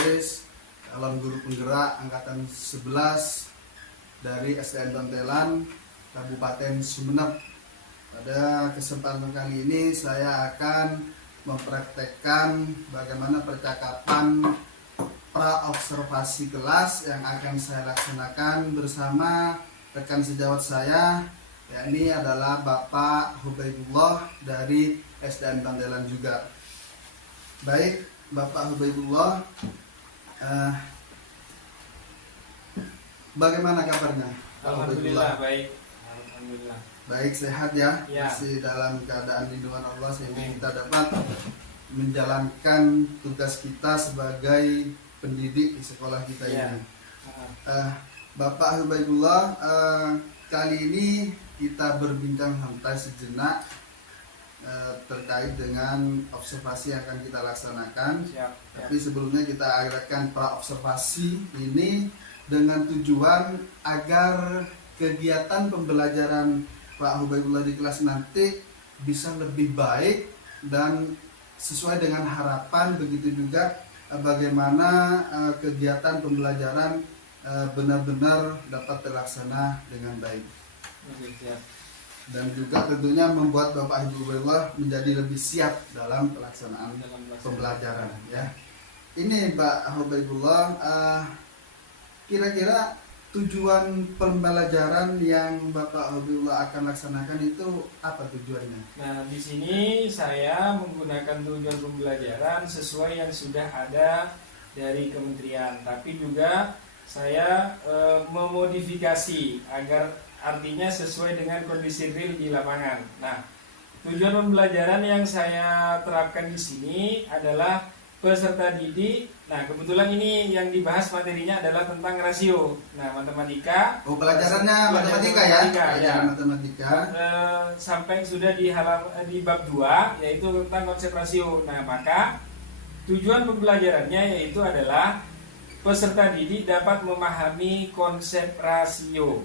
Haris, calon guru penggerak angkatan 11 dari SDN Tontelan, Kabupaten Sumeneb. Pada kesempatan kali ini saya akan mempraktekkan bagaimana percakapan pra-observasi kelas yang akan saya laksanakan bersama rekan sejawat saya, yakni adalah Bapak Hubaidullah dari SDN Tontelan juga. Baik, Bapak Hubaidullah, bagaimana kabarnya? Alhamdulillah baik. Alhamdulillah. Baik, sehat ya? Ya. Masih dalam keadaan lindungan Allah sehingga kita dapat menjalankan tugas kita sebagai pendidik di sekolah kita Ya. ini. Bapak Hubaidullah, kali ini kita berbincang santai sejenak terkait dengan observasi yang akan kita laksanakan. Siap. Tapi sebelumnya kita adakan pra-observasi ini dengan tujuan agar kegiatan pembelajaran Pak Hubaidullah di kelas nanti bisa lebih baik dan sesuai dengan harapan. Begitu juga bagaimana kegiatan pembelajaran benar-benar dapat terlaksana dengan baik. Oke, siap. Dan juga tentunya membuat Bapak Ibu Hubaidullah menjadi lebih siap dalam pelaksanaan pembelajaran ya. Ini Pak Hubaidullah, kira-kira tujuan pembelajaran yang Bapak Hubaidullah akan laksanakan itu apa tujuannya? Nah, di sini saya menggunakan tujuan pembelajaran sesuai yang sudah ada dari kementerian, tapi juga saya memodifikasi agar artinya sesuai dengan kondisi real di lapangan. Nah, tujuan pembelajaran yang saya terapkan di sini adalah peserta didik. Nah, kebetulan ini yang dibahas materinya adalah tentang rasio. Nah, matematika. Oh, pelajarannya matematika ya? Pelajaran matematika. Sampai sudah di bab 2 yaitu tentang konsep rasio. Nah, maka tujuan pembelajarannya yaitu adalah peserta didik dapat memahami konsep rasio.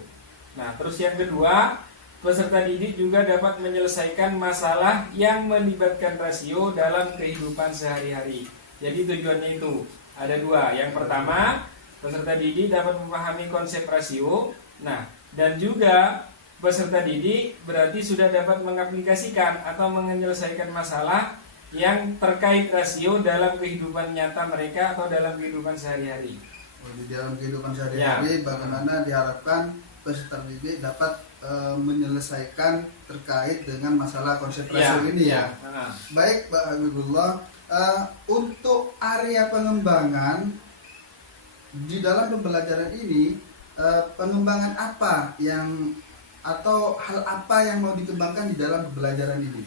Nah, terus yang kedua, peserta didik juga dapat menyelesaikan masalah yang melibatkan rasio dalam kehidupan sehari-hari. Jadi tujuannya itu ada dua. Yang pertama, peserta didik dapat memahami konsep rasio. Nah, dan juga peserta didik berarti sudah dapat mengaplikasikan atau menyelesaikan masalah yang terkait rasio dalam kehidupan nyata mereka atau dalam kehidupan sehari-hari. Di dalam kehidupan sehari-hari bagaimana diharapkan peserta didik dapat menyelesaikan terkait dengan masalah konsep rasio ini ya. Baik Pak Habibullah, untuk area pengembangan di dalam pembelajaran ini, pengembangan apa yang atau hal apa yang mau dikembangkan di dalam pembelajaran ini?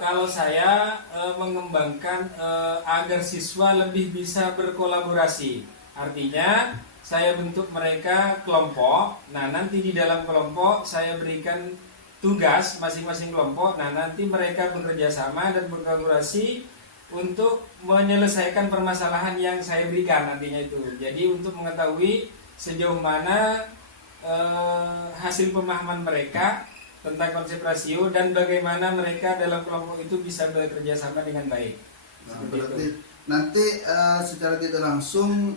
Kalau saya mengembangkan agar siswa lebih bisa berkolaborasi, artinya saya bentuk mereka kelompok. Nah, nanti di dalam kelompok saya berikan tugas masing-masing kelompok. Nah, nanti mereka bekerja sama dan berkolaborasi untuk menyelesaikan permasalahan yang saya berikan nantinya itu. Jadi untuk mengetahui sejauh mana hasil pemahaman mereka tentang konsep rasio dan bagaimana mereka dalam kelompok itu bisa bekerja sama dengan baik. Nah, berarti nanti secara tidak langsung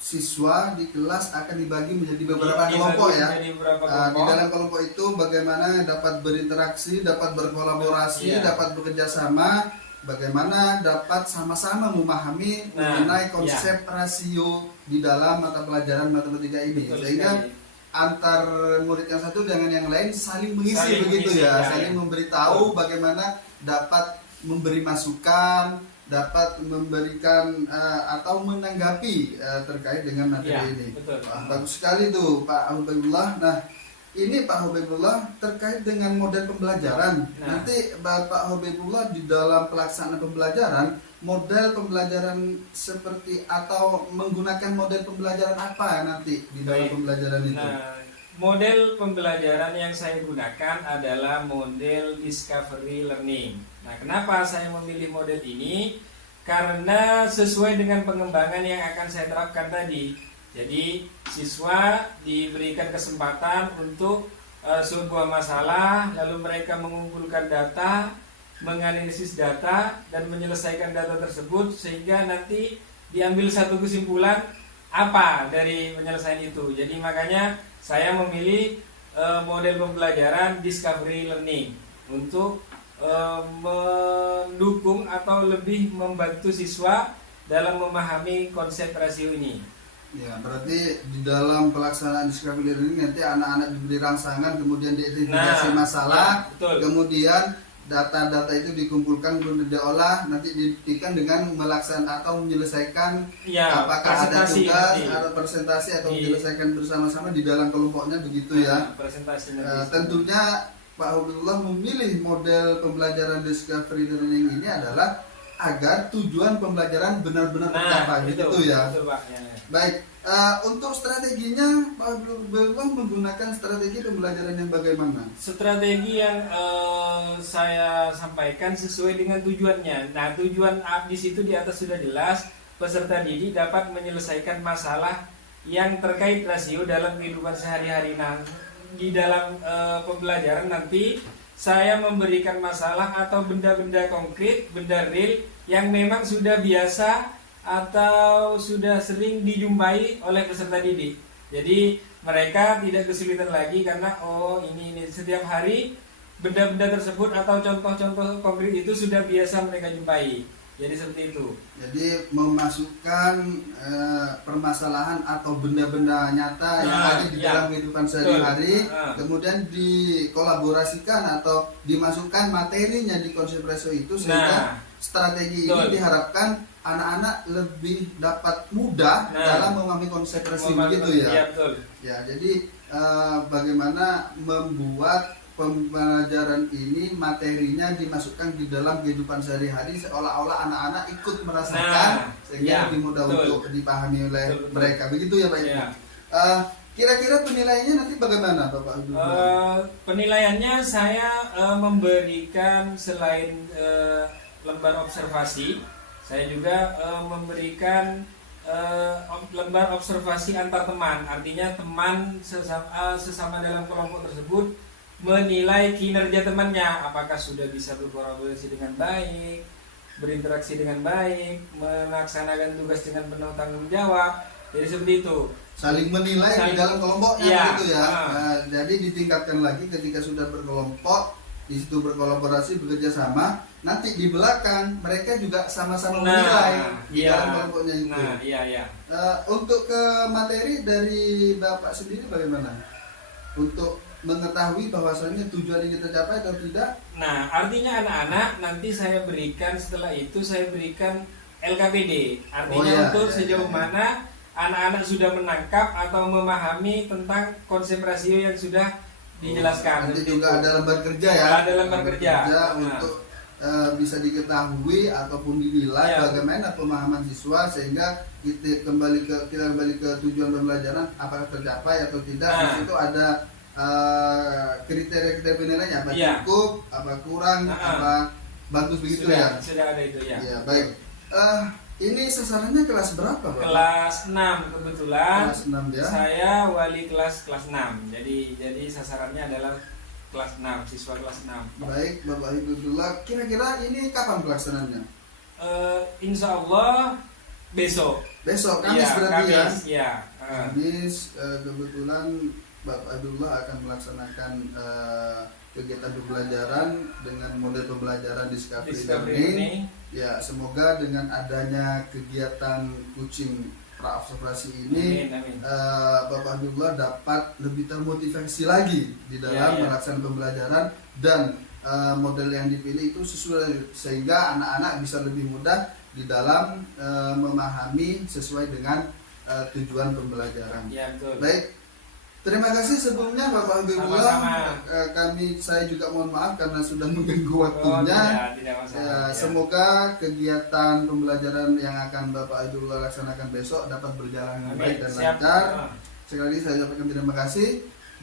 siswa di kelas akan dibagi menjadi beberapa kelompok ya. Di dalam kelompok itu bagaimana dapat berinteraksi, dapat berkolaborasi, dapat bekerja sama, bagaimana dapat sama-sama memahami mengenai konsep rasio di dalam mata pelajaran matematika ini. Sehingga antar murid yang satu dengan yang lain saling mengisi begitu ya, saling memberitahu bagaimana dapat memberi masukan, dapat memberikan atau menanggapi terkait dengan materi ini. Bagus sekali tuh Pak Hubaidullah. Nah, ini Pak Hubaidullah terkait dengan model pembelajaran. Nanti Pak Hubaidullah di dalam pelaksanaan pembelajaran, model pembelajaran seperti atau menggunakan model pembelajaran apa nanti di dalam pembelajaran itu? Nah, model pembelajaran yang saya gunakan adalah model discovery learning. Nah, kenapa saya memilih model ini? Karena sesuai dengan pengembangan yang akan saya terapkan tadi. Jadi siswa diberikan kesempatan untuk sebuah masalah, lalu mereka mengumpulkan data, menganalisis data dan menyelesaikan data tersebut sehingga nanti diambil satu kesimpulan apa dari penyelesaian itu. Jadi makanya saya memilih model pembelajaran discovery learning untuk mendukung atau lebih membantu siswa dalam memahami konsep rasio ini. Ya, berarti di dalam pelaksanaan discovery learning nanti anak-anak diberi rangsangan, kemudian diidentifikasi masalah, betul. kemudian data-data itu dikumpulkan, kemudian diolah, nanti dibuktikan dengan melaksanakan atau menyelesaikan, apakah ada tugas atau presentasi atau menyelesaikan bersama-sama di dalam kelompoknya, begitu ya. Tentunya Pak Abdullah memilih model pembelajaran discovery learning ini adalah agar tujuan pembelajaran benar-benar tercapai, gitu ya. Betul, Pak. Ya. Baik, untuk strateginya Pak Abdullah menggunakan strategi pembelajaran yang bagaimana? Strategi yang saya sampaikan sesuai dengan tujuannya. Nah, tujuan di situ di atas sudah jelas, peserta didik dapat menyelesaikan masalah yang terkait rasio dalam kehidupan sehari-hari. Nah, di dalam pembelajaran nanti saya memberikan masalah atau benda-benda konkret, benda real yang memang sudah biasa atau sudah sering dijumpai oleh peserta didik. Jadi mereka tidak kesulitan lagi karena ini setiap hari benda-benda tersebut atau contoh-contoh konkret itu sudah biasa mereka jumpai. Jadi seperti itu. Jadi memasukkan permasalahan atau benda-benda nyata yang ada di dalam kehidupan sehari-hari, kemudian dikolaborasikan atau dimasukkan materinya di konsep rasio itu, sehingga strategi ini diharapkan anak-anak lebih dapat mudah dalam memahami konsep rasio, gitu ya. Ya, jadi bagaimana membuat pembelajaran ini materinya dimasukkan di dalam kehidupan sehari-hari seolah-olah anak-anak ikut merasakan, sehingga lebih mudah untuk dipahami oleh mereka, begitu ya Pak Ibu. Kira-kira penilaiannya nanti bagaimana Bapak Ibu? Penilaiannya saya memberikan selain lembar observasi, saya juga memberikan lembar observasi antar teman. Artinya teman sesama dalam kelompok tersebut menilai kinerja temannya, apakah sudah bisa berkolaborasi dengan baik, berinteraksi dengan baik, melaksanakan tugas dengan penuh tanggung jawab. Jadi seperti itu. Saling menilai di dalam kelompoknya, gitu ya. Jadi ditingkatkan lagi ketika sudah berkelompok, di situ berkolaborasi, bekerja sama. Nanti di belakang mereka juga sama-sama menilai di dalam kelompoknya itu. Untuk ke materi dari Bapak sendiri bagaimana? Untuk mengetahui bahwasannya tujuan ini tercapai atau tidak? Nah, artinya anak-anak nanti saya berikan, setelah itu saya berikan LKPD. Artinya untuk sejauh mana anak-anak sudah menangkap atau memahami tentang konsep rasio yang sudah dijelaskan. Nanti juga ada lembar kerja ya. Ada lembar kerja untuk bisa diketahui ataupun dinilai bagaimana pemahaman siswa, sehingga kita kembali ke tujuan pembelajaran, apakah tercapai atau tidak. Di situ ada kriteria penilaiannya, apa cukup, apa kurang, apa bagus, begitu ya. Sudah ada itu ya. Ya, baik. Ini sasarannya kelas berapa, Pak? Kelas 6 kebetulan. Kelas 6 ya. Saya wali kelas 6. Jadi sasarannya adalah kelas 6, siswa kelas 6. Baik, Bapak Ibu Abdullah, kira-kira ini kapan pelaksanaannya? Insya Allah besok. Besok, Kamis berarti Kamis, ya? Kamis, kebetulan Bapak Abdullah akan melaksanakan kegiatan pembelajaran dengan model pembelajaran discovery learning. Ya, semoga dengan adanya kegiatan kucing praobservasi ini, Bapak Abdullah dapat lebih termotivasi lagi di dalam melaksanakan pembelajaran, dan model yang dipilih itu sesuai, sehingga anak-anak bisa lebih mudah di dalam memahami sesuai dengan tujuan pembelajaran. Ya, betul. Baik. Terima kasih sebelumnya Bapak Abdullah. Saya juga mohon maaf karena sudah mengganggu waktunya. Semoga kegiatan pembelajaran yang akan Bapak Abdullah laksanakan besok dapat berjalan dengan baik dan lancar. Sekali lagi saya ucapkan terima kasih.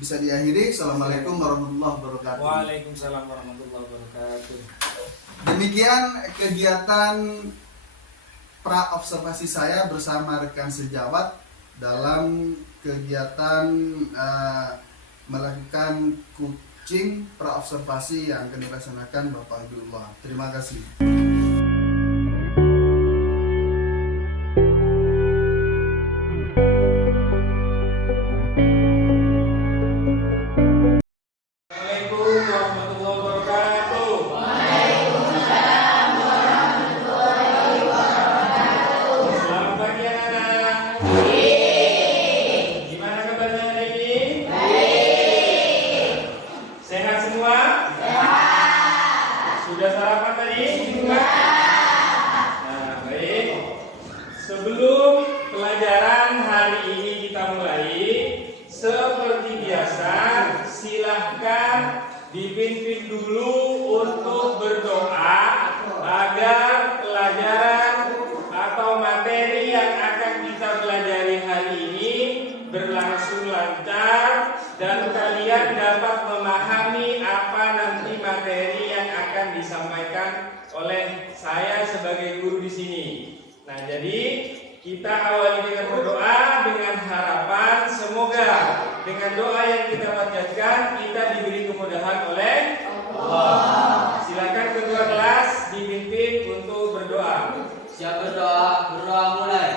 Bisa diakhiri. Assalamualaikum warahmatullahi wabarakatuh. Waalaikumsalam warahmatullahi wabarakatuh. Demikian kegiatan pra-observasi saya bersama rekan sejawat dalam kegiatan melakukan kucing praobservasi yang akan dilaksanakan Bapak Abdullah. Terima kasih. dipimpin dulu untuk berdoa agar pelajaran atau materi yang akan kita pelajari hari ini berlangsung lancar dan kalian dapat memahami apa nanti materi yang akan disampaikan oleh saya sebagai guru di sini. Nah, jadi kita awali dengan berdoa dengan harapan semoga dengan doa yang kita panjatkan kita diberi kemudahan oleh Allah. Silakan kedua kelas dipimpin untuk berdoa. Siap berdoa, berdoa mulai.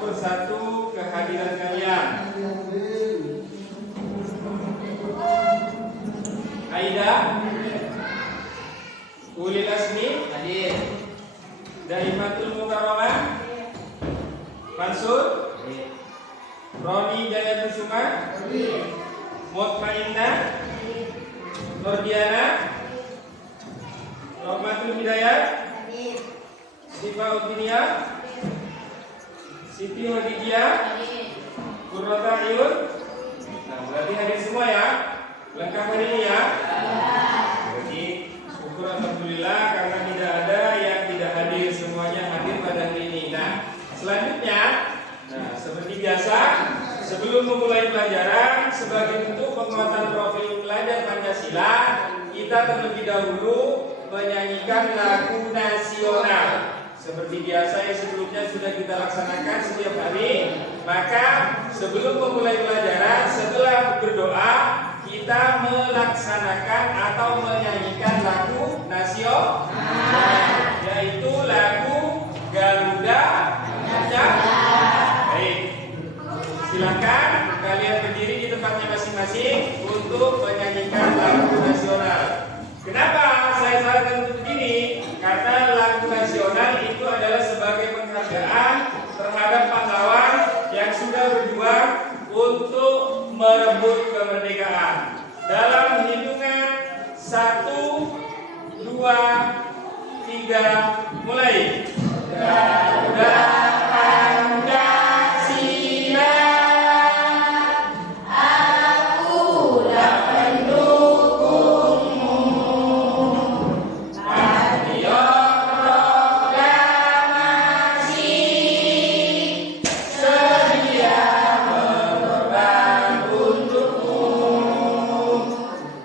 Persatu kehadiran kalian. Aida, Ulil Asmi Hadir. Daimatul Mukarramah, Mansur, Roni Jaya Kusuma, Mutmainnah, Nordiana, Rahmatul Hidayat, Sifa Utinia, Siti Hadidia, Qurrata Ayun. Nah, berarti hadir semua ya. Lengkap hari ini ya. Jadi syukur alhamdulillah karena tidak ada yang tidak hadir, semuanya hadir pada hari ini. Nah, selanjutnya, seperti biasa, sebelum memulai pelajaran sebagai bentuk penguatan profil pelajar Pancasila, kita terlebih dahulu menyanyikan lagu nasional. Seperti biasa yang sebelumnya sudah kita laksanakan setiap hari. Maka sebelum memulai pelajaran, setelah berdoa, kita melaksanakan atau menyanyikan lagu nasional, yaitu lagu Garuda Pancasila. Baik, silakan kalian berdiri di tempatnya masing-masing untuk menyanyikan lagu nasional. Kenapa saya sarankan untuk begini? Karena lagu nasional itu adalah sebagai penghargaan terhadap pahlawan yang sudah berjuang untuk merebut kemerdekaan. Dalam hitungan 1, 2, 3, mulai. Garuda Pancasila, akulah pendukungmu. Patriot proklamasi, sedia berkorban untukmu.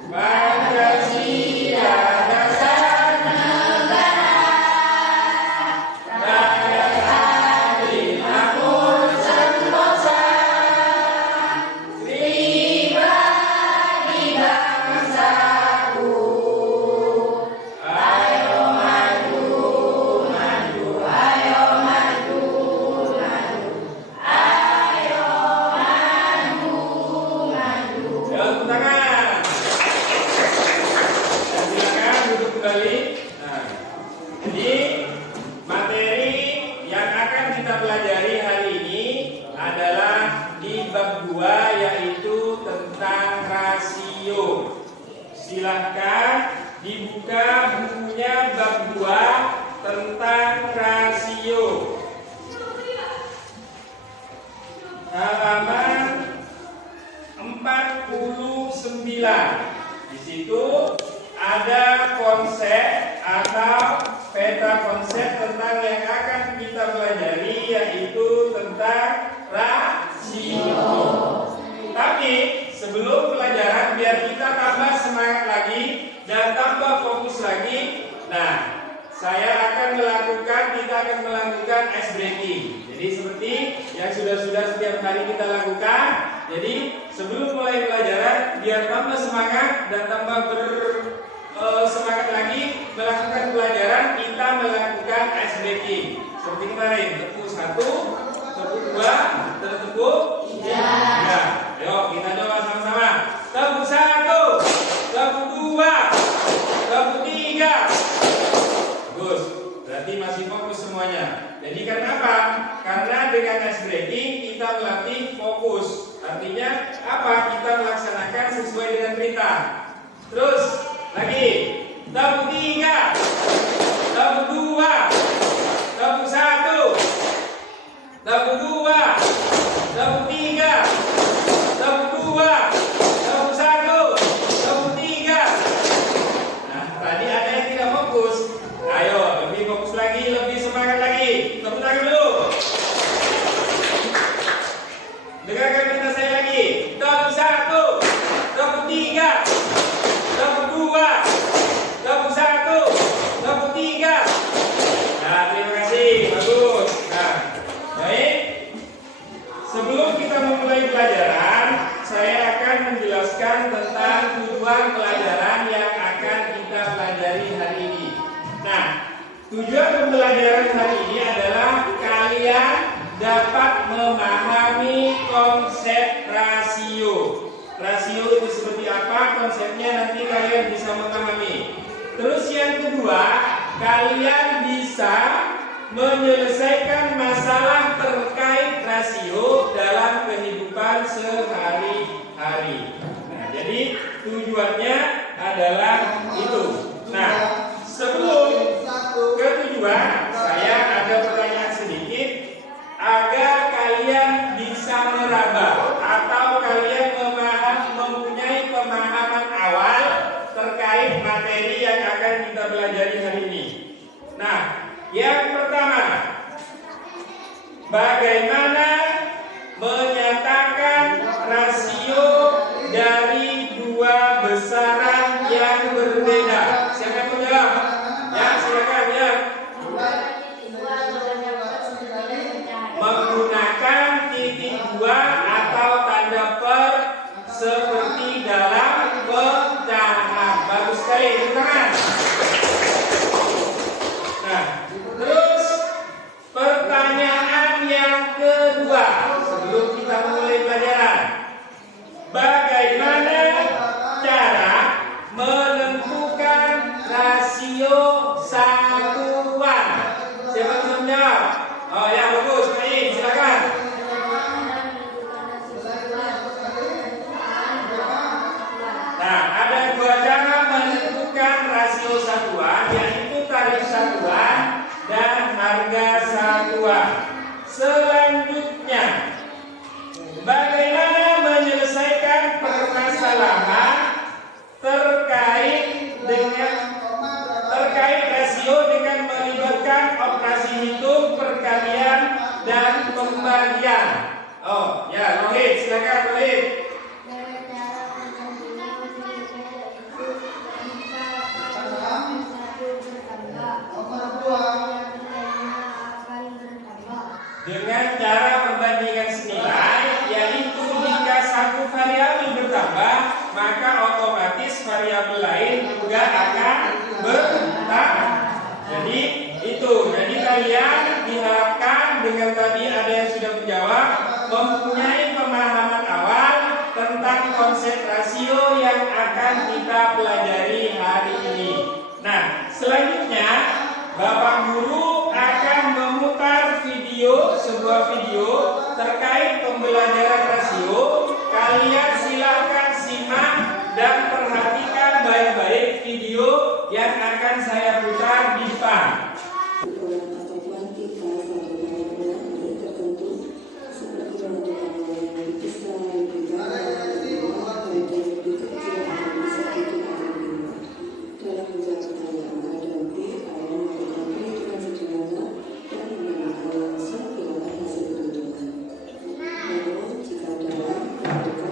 Pancasila dasar negara, rakyat adil makmur sentosa, pribadi bangsaku. Ayo maju, maju, ayo maju, maju, ayo maju, maju. Tepuk tangan. Dan silakan duduk kembali. Nah, jadi materi yang akan kita pelajari hari ini adalah di bab 2, yaitu tentang rasio. Silahkan dibuka bukunya bab 2 tentang rasio. Halaman 49. Di situ ada konsep atau peta konsep tentang yang akan kita pelajari, yaitu tentang sebelum pelajaran biar kita tambah semangat lagi dan tambah fokus lagi. Nah, kita akan melakukan ice breaking. Jadi seperti yang sudah setiap hari kita lakukan. Jadi sebelum mulai pelajaran biar tambah semangat dan tambah semangat lagi melakukan pelajaran, kita melakukan ice breaking. Seperti kemarin, tepuk 1, tepuk 2, tepuk 3. Ayo kita coba sama-sama. Tepuk 1, tepuk 2, tepuk 3. Bagus. Berarti masih fokus semuanya. Jadi karena apa? Karena dengan ice breaking kita melatih fokus. Artinya apa? Kita melaksanakan sesuai dengan perintah. Terus lagi. Tepuk 3, tepuk 2, tepuk 1, tepuk 2, tepuk 3, tepuk 2, tepuk 1, tepuk 3. Nah, tadi ada yang tidak fokus. Ayo, lebih fokus lagi, lebih semangat lagi. Tepuk tangan dulu. Dengarkan perintah saya lagi. Tepuk 1, tepuk 3, tepuk 2, tepuk 1, tepuk 3. Nah, terima kasih. Bagus. Nah, baik. Sebelum kita memulai pelajaran, saya akan menjelaskan tentang tujuan pelajaran yang akan kita pelajari hari ini. Nah, tujuan pembelajaran hari ini adalah kalian dapat memahami konsep rasio. Rasio itu seperti apa? Konsepnya nanti kalian bisa memahami. Terus yang kedua, kalian bisa menyelesaikan masalah terkait rasio dalam kehidupan sehari-hari. Nah, jadi tujuannya adalah itu. Nah, sebelum ke tujuan, saya ada pertanyaan sedikit agar kalian bisa meraba atau kalian mempunyai pemahaman awal terkait materi yang akan kita pelajari hari ini. Nah, yang pertama, bagaimana menyatakan rasio dari dua besaran yang berbeda? Siapa yang mau jawab? Ya, silakan ya. Menggunakan titik dua atau tanda per seperti dalam pecahan. Bagus sekali, tepuk tangan. Nah, terus pertanyaan yang kedua sebelum kita mulai pelajaran. Bagaimana cara menentukan rasio satuan? Siapa yang bisa menjawab? Oh ya, bagus. Baik, silakan. Nah, ada dua cara menentukan rasio satuan, yaitu tarif satuan dan harga satuan. Selanjutnya, bagaimana menyelesaikan permasalahan terkait rasio dengan melibatkan operasi hitung, perkalian, dan pembagian. Oh ya, Rohit, silakan Rohit. Dengan cara membandingkan senilai, yaitu jika satu variabel bertambah, maka otomatis variabel lain juga akan bertambah. Jadi itu. Jadi kalian diharapkan dengan tadi ada yang sudah menjawab, mempunyai pemahaman awal tentang konsep rasio yang akan kita pelajari hari ini. Nah, selanjutnya Bapak Guru akan memutar sebuah video terkait pembelajaran rasio. Kalian silakan simak dan perhatikan baik-baik video yang akan saya putar di depan.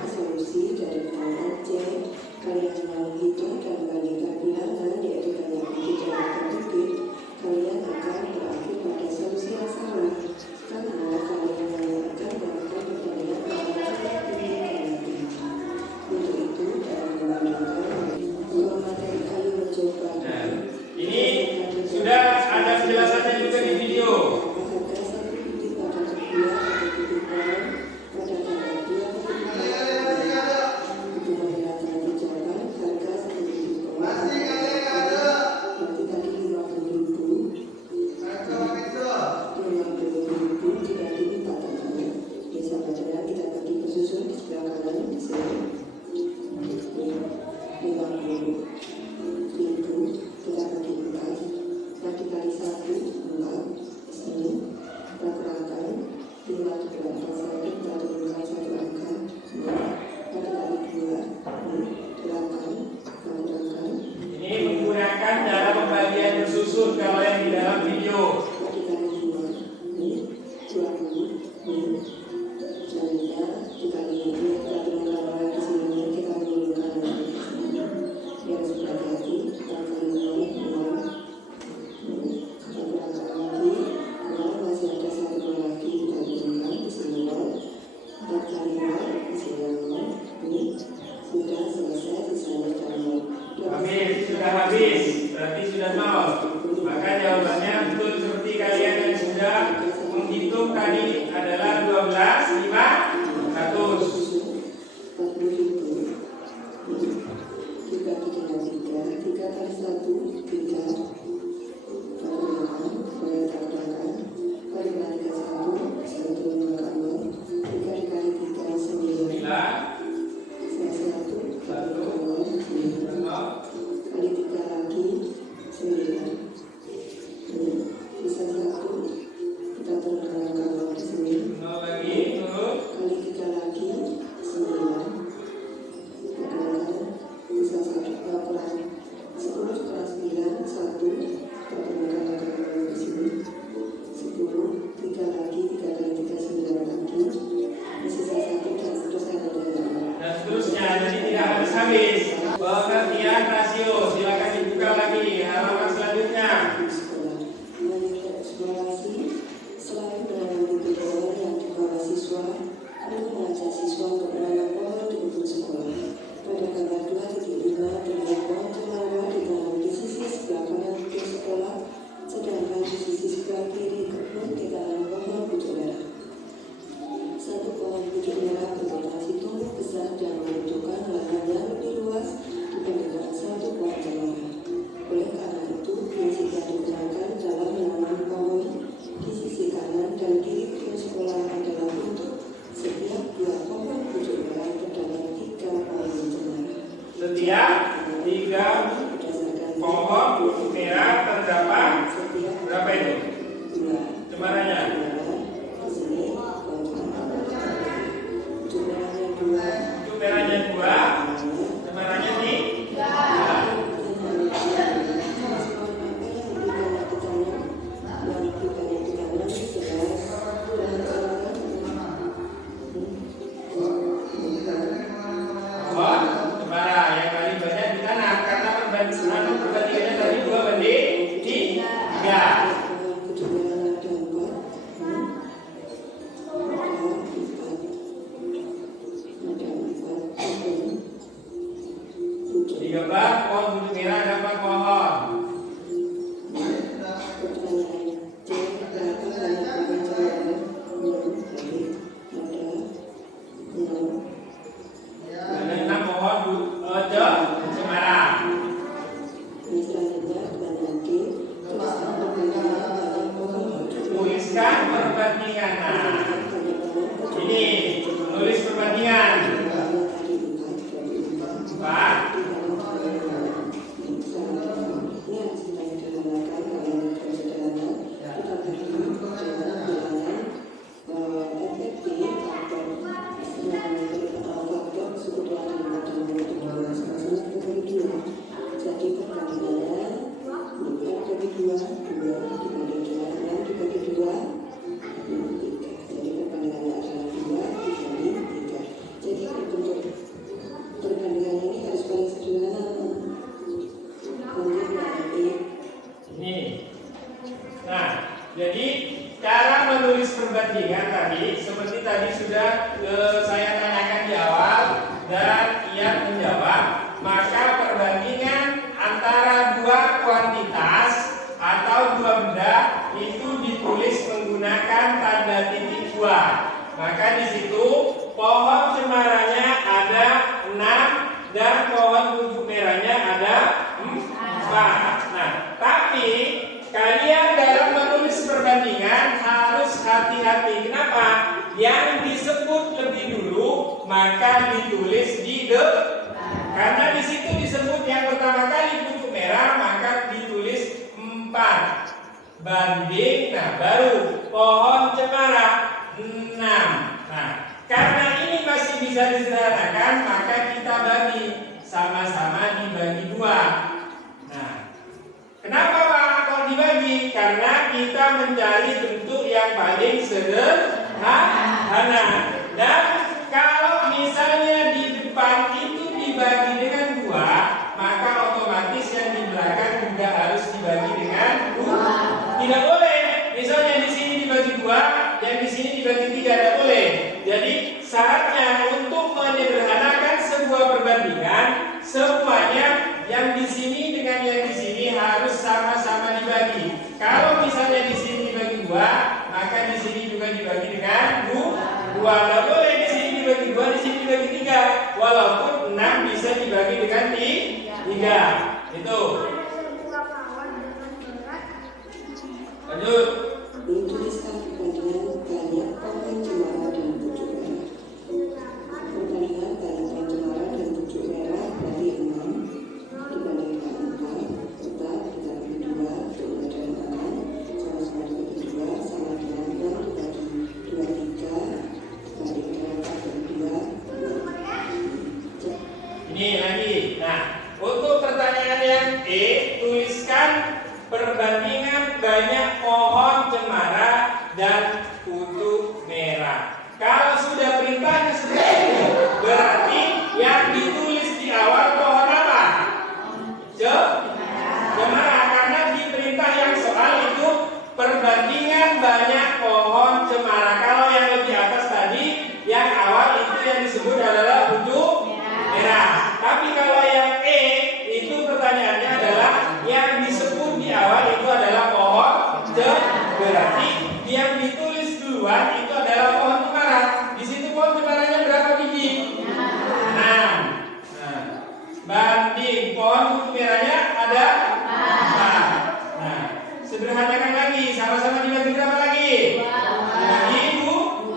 Solusi dari lewat video. Habis, berarti sudah nol. Maka jawabannya betul seperti kalian yang sudah menghitung tadi adalah 12.500. Pengertian rasio, silakan dibuka lagi halaman selanjutnya. Selain menanam bibit pohon yang dibawa siswa, guru mengajak siswa untuk menanam pohon di ujung sekolah. Pada gambar 2.5 terlihat pohon cemara ditanam di sisi sebelah kanan ujung sekolah, sedangkan di sisi sebelah kiri kebun ditanam pohon pucuk merah. Satu pohon pucuk merah berpotensi tumbuh besar dan membutuhkan lahan yang lebih luas dibandingkan satu pohon cemara. Oleh karena itu, prinsip yang digunakan dalam menanam pohon di sisi kanan dan kiri ujung sekolah adalah untuk setiap 2 pohon pucuk merah terdapat 3 pohon cemara. Setiap 3 pohon pucuk merah terdapat berapa itu? Cemaranya? Pucuk merahnya 2, cemaranya 3. Perbandingannya tadi 2:3. Di gambar pohon pucuk merah ada 4 pohon. Ada 6 pohon cemara. Tuliskan perbandingan. Nah, ini menulis perbandingan. 4. Jadi cara menulis perbandingan tadi seperti tadi sudah saya tanyakan di awal dan ia menjawab, maka perbandingan antara 2 kuantitas atau 2 benda itu ditulis menggunakan tanda titik 2. Maka di situ pohon cemaranya ada 6 dan pohon pucuk merahnya ada 4. Nah, tapi kalian dalam menulis perbandingan harus hati-hati. Kenapa? Yang disebut lebih dulu maka ditulis di depan. Karena di situ disebut yang pertama kali pucuk merah maka ditulis 4 banding. Nah, baru pohon cemara 6. Nah, karena ini masih bisa disederhanakan maka kita bagi sama-sama dibagi 2. Nah, kenapa Pak kok dibagi? lagi karena kita mencari bentuk yang paling sederhana. Dan kalau misalnya di depan itu dibagi dengan 2, maka otomatis yang di belakang juga harus dibagi dengan 2. Tidak boleh. Misalnya di sini dibagi 2, yang di sini dibagi 3, tidak boleh. Jadi syaratnya untuk menyederhanakan sebuah perbandingan, semuanya yang di sini dengan yang di sini harus sama-sama dibagi. Kalau misalnya di sini dibagi 2, maka di sini juga dibagi dengan 2. Tidak boleh di sini dibagi 2, di sini dibagi 3. Walaupun 6 bisa dibagi dengan 3. Itu. Lanjut. Dituliskan perbandingan banyak pohon cemara dan pucuk merah. Perbandingan banyak pohon cemara dan pucuk merah berarti 6 dibandingkan 4, tetap kita bagi 2 untuk pelajaran kanan, sama-sama dibagi 2 sama dengan 6 dibagi 23 dibandingkan 4 bagi 2. Ini lagi. Nah, untuk pertanyaan yang E, tuliskan perbandingan banyak pohon cemara dan pucuk merah. Kalau sudah perintahnya seperti itu, berarti yang ditulis di awal pohon apa? Cemara, karena di perintah yang soal itu perbandingan banyak pohon cemara. Kalau yang lebih atas tadi, yang awal itu yang disebut adalah pucuk merah. Tapi kalau yang E, itu pertanyaannya adalah yang disebut di awal itu adalah pohon cemara. Berarti yang ditulis duluan itu adalah pohon cemara. Di situ pohon cemaranya berapa biji? 6. Banding pohon pucuk merahnya ada 4. Nah, sederhanakan lagi, sama-sama dibagi berapa lagi? Dibagi 2.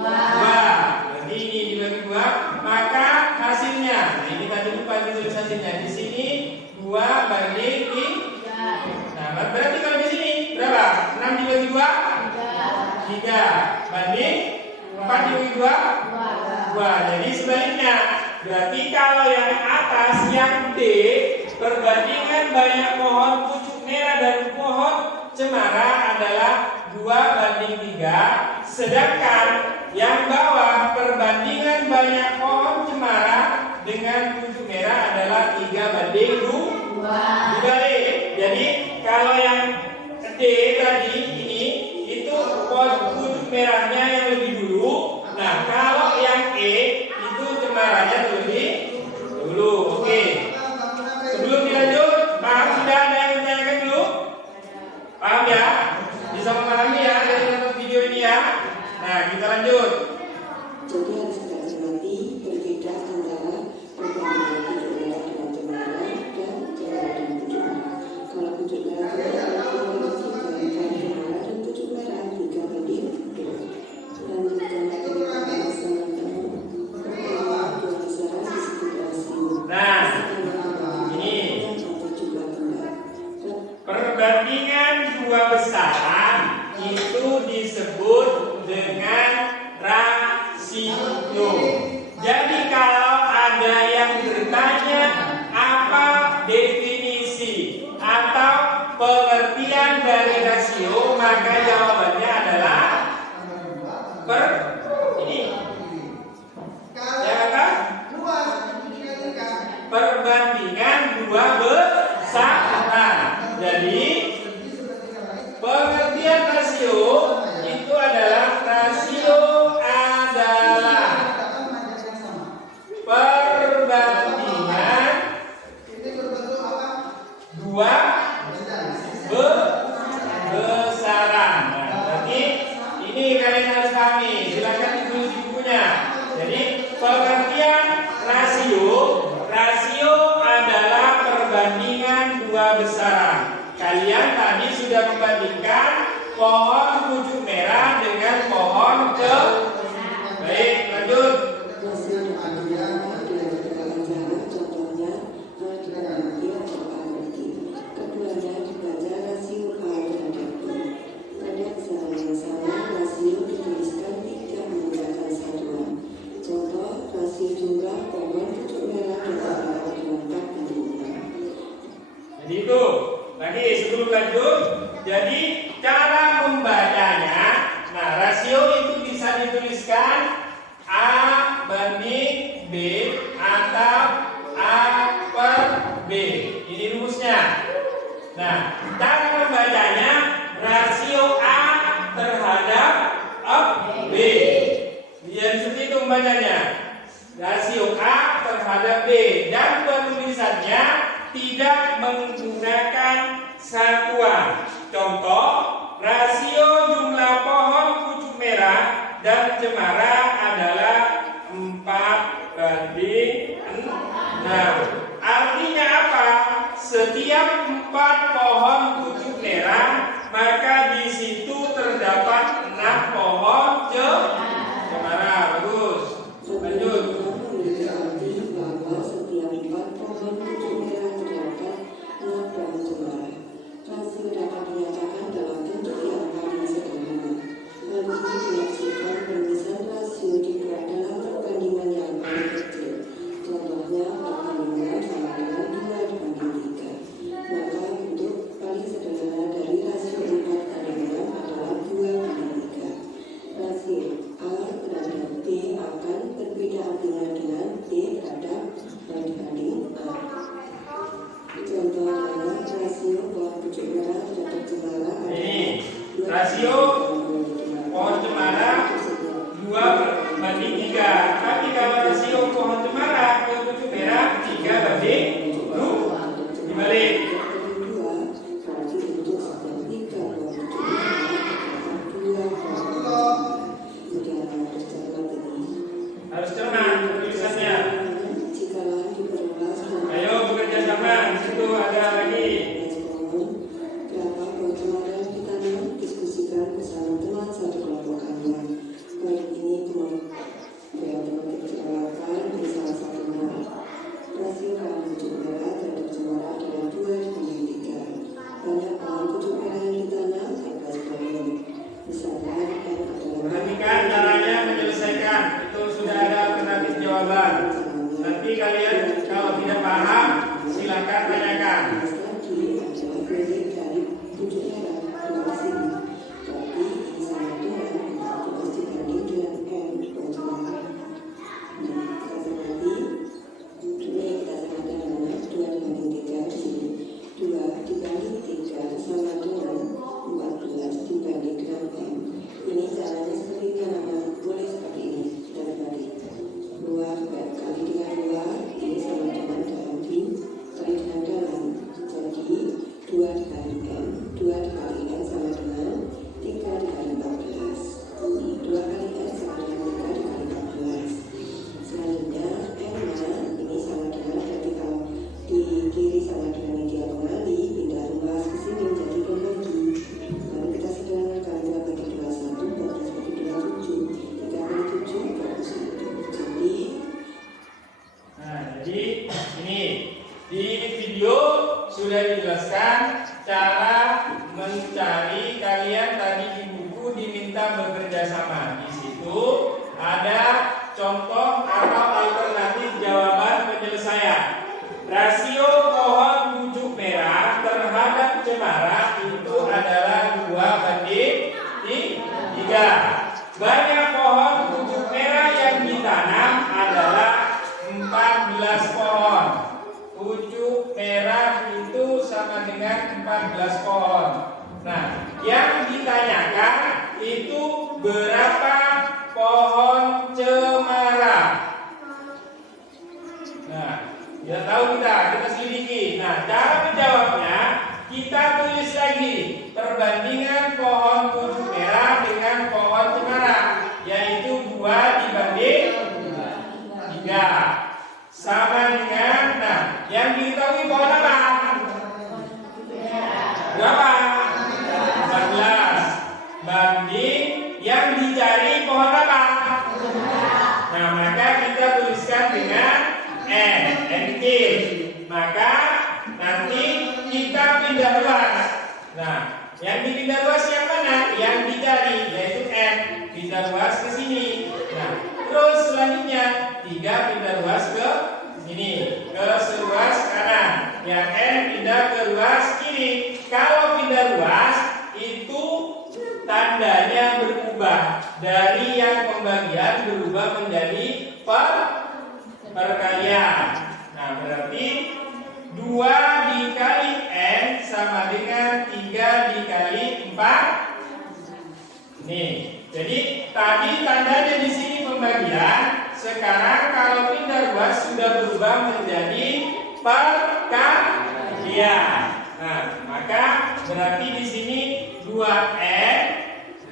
Berarti ini dibagi 2, maka hasilnya, nah ini tadi lupa ditulis hasilnya. Di sini 2 banding 3. Nah, berarti kalau di sini berapa? 6 dibagi 2? 3. Banding 4 dibagi 2? 2. Jadi sebaliknya. Berarti kalau yang atas, yang D, perbandingan banyak pohon pucuk merah dan pohon cemara adalah 2 banding 3. Sedangkan yang bawah, perbandingan banyak pohon cemara dengan pucuk merah adalah 3 banding 2. Dibalik. Jadi kalau yang D tadi ini itu pucuk merahnya yang lebih dulu. Nah, kalau yang E itu cemaranya lebih dulu. Oke. Sebelum dilanjut, paham sudah? Ada yang bertanyakan dulu? Paham ya? Bisa memahami ya dari nonton video ini ya. Nah, kita lanjut. Jadi harus kita cermati berbeda antara perbandingan pucuk merah dengan cemara dan cemara dengan pucuk merah. Kalau pucuk merah dibandingkan cemara dan pucuk merah 3 banding 2. Lanjutkan lagi masalahkan perbandingan 2 besaran disebut rasio. Nah, ini perbandingan 2 besaran itu disebut dengan rasio. Jadi kalau ada yang bertanya apa definisi atau pengertian dari rasio, maka jawabannya adalah ini. Ya kan? Perbandingan 2 besaran. Jadi pengertian rasio itu adalah rasio adalah perbandingan 2 besaran. Nah, berarti ini kalian harus pahami. Silakan ditulis di bukunya. Jadi pengertian rasio adalah perbandingan 2 besaran. Kalian tadi sudah membandingkan pohon pucuk merah dengan pohon cemara. Baik, lanjut. Rasio perbandingan dengan berbagai cara, contohnya dibagi atau A/B. Keduanya dibaca rasio A terhadap B. Pada besaran yang sama, rasio dituliskan tidak menggunakan satuan. Contoh, rasio jumlah pohon pucuk merah dan cemara adalah 4 banding 6. Jadi itu. Lagi sebelum lanjut, Jadi cara membacanya, nah rasio itu bisa dituliskan A banding B atau A per B. Ini rumusnya. Nah, cara membacanya rasio A terhadap B. Jadi seperti itu membacanya. Rasio A terhadap B, dan penulisannya tidak menggunakan satuan. Contoh, rasio jumlah pohon pucuk merah dan cemara adalah 4:6. Artinya apa? Setiap 4 pohon pucuk merah, maka di situ terdapat 6 pohon cemara. Bagus. Lanjut. Berarti bahwa setiap 4 pohon pucuk merah terdapat 6 pohon cemara. Rasio dapat dinyatakan dalam bentuk yang paling sederhana. Hal ini dimaksudkan penulisan rasio dibuat dalam perbandingan yang paling kecil. Contohnya perbandingan sama dengan 2:3. Maka bentuk paling sederhana dari rasio 4:6 adalah 2:3. Rasio A terhadap B akan berbeda artinya dengan B terhadap banding A. Contoh adalah rasio pohon pucuk merah terhadap cemara Ini rasio pohon cemara 2:3. Tapi kalau rasio pohon cemara ke pucuk merah 3:2. Dibalik. kedua, berarti untuk seperti kalau pucuk merah Harus cermat tulisannya. jikalau diperluas Ayo bekerja sama. Di situ ada lagi. berapa pohon cemara yang ditanam, diskusikan bersama teman satu kelompok kalian. Baik ini teman perkenalkan di salah satunya. Rasio pohon pucuk merah terhadap cemara adalah 2:3. Banyak pohon pucuk merah yang ditanam 14 pohon. Misalnya N adalah Perhatikan caranya menyelesaikan. Itu sudah ada alternatif jawaban. Nanti kalian kalau tidak paham silakan tanyakan. lagi adalah milik dari pucuk merah keluar sini. Berarti ini sama dengan 14 dibanding dengan N pohon cemara. Nah, kita cermati. Ini kita cermati mana 2:3 di sini. 2 dibanding 3 sama dengan 14 dibanding dengan N. Ini caranya seperti ini anak-anak. Boleh seperti ini. Kita cermati. Luar kali dengan luar, ini sama dengan dalam kali dengan dalam. Jadi 2 dikali N, 2 dikali N sama dengan 3 dikali 14. 2 kali N sama dengan 3 dikali 14. Selanjutnya N-nya ini sama dengan, berarti kalau di kiri sama dengan yang diagonali, pindah ruas ke sini menjadi pembagi. Lalu kita sederhanakan 2 bagi 2 1, 14 bagi 2 7, 3 kali 7 21. Jadi Nah, jadi ini di video sudah dijelaskan cara mencari. Kalian tadi di buku diminta bekerja sama. Di situ ada contoh atau alternatif jawaban penyelesaian. Rasio pohon pucuk merah terhadap cemara itu adalah 2:3. Banyak pohon pucuk merah yang ditanam adalah 14 pohon. Pucuk merah itu sama dengan 14 pohon. Nah, yang ditanyakan itu berapa pohon cemara. Nah, ya tahu kita selidiki. Nah, cara menjawabnya kita tulis lagi perbandingan pohon pucuk merah dengan pohon cemara, yaitu 2 dibanding 3 sama dengan, nah, yang diketahui pohon apa? Berapa? 14 banding yang dicari pohon apa? Nah, maka kita tuliskan dengan N kecil. Maka nanti kita pindah ruas. Nah, yang dipindah ruas yang mana? Yang dicari, yaitu N. Pindah ruas ke sini. Nah, terus selanjutnya 3 pindah ruas ke sini, ke seruas kanan. Yang N pindah ke ruas kiri. Kalau pindah ruas 3 dikali 4. Nih, jadi tadi tandanya di sini pembagian. Sekarang kalau pindah ruas sudah berubah menjadi perkalian. Nah, maka berarti di sini 2N.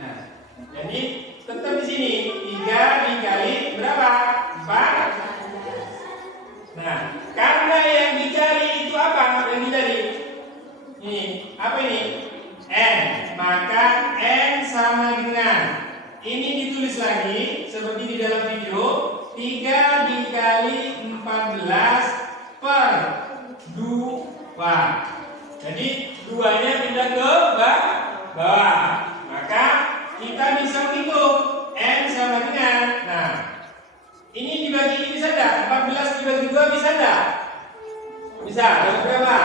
Nah, jadi tetap di sini 3 dikali berapa? 4. Nah, karena yang dicari itu apa? Yang dicari ini apa ini? N. Maka N sama dengan ini ditulis lagi seperti di dalam video 3 dikali 14 per 2. Jadi 2-nya pindah ke bawah. Maka kita bisa menghitung N sama dengan. Nah, ini dibagi ini bisa enggak? 14 dibagi 2 bisa enggak? Bisa. Dapat berapa?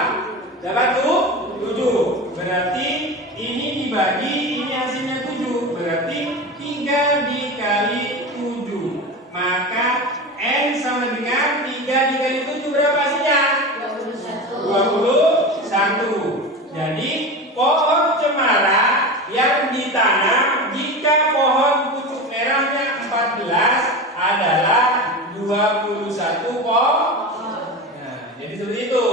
Dapat 7. Berarti ini dibagi, ini hasilnya 7. Berarti 3 dikali 7. Maka N sama dengan 3 dikali 7 berapa hasilnya? 21. Jadi pohon cemara yang ditanam jika pohon pucuk merahnya 14 adalah 21 pohon. Nah, jadi seperti itu.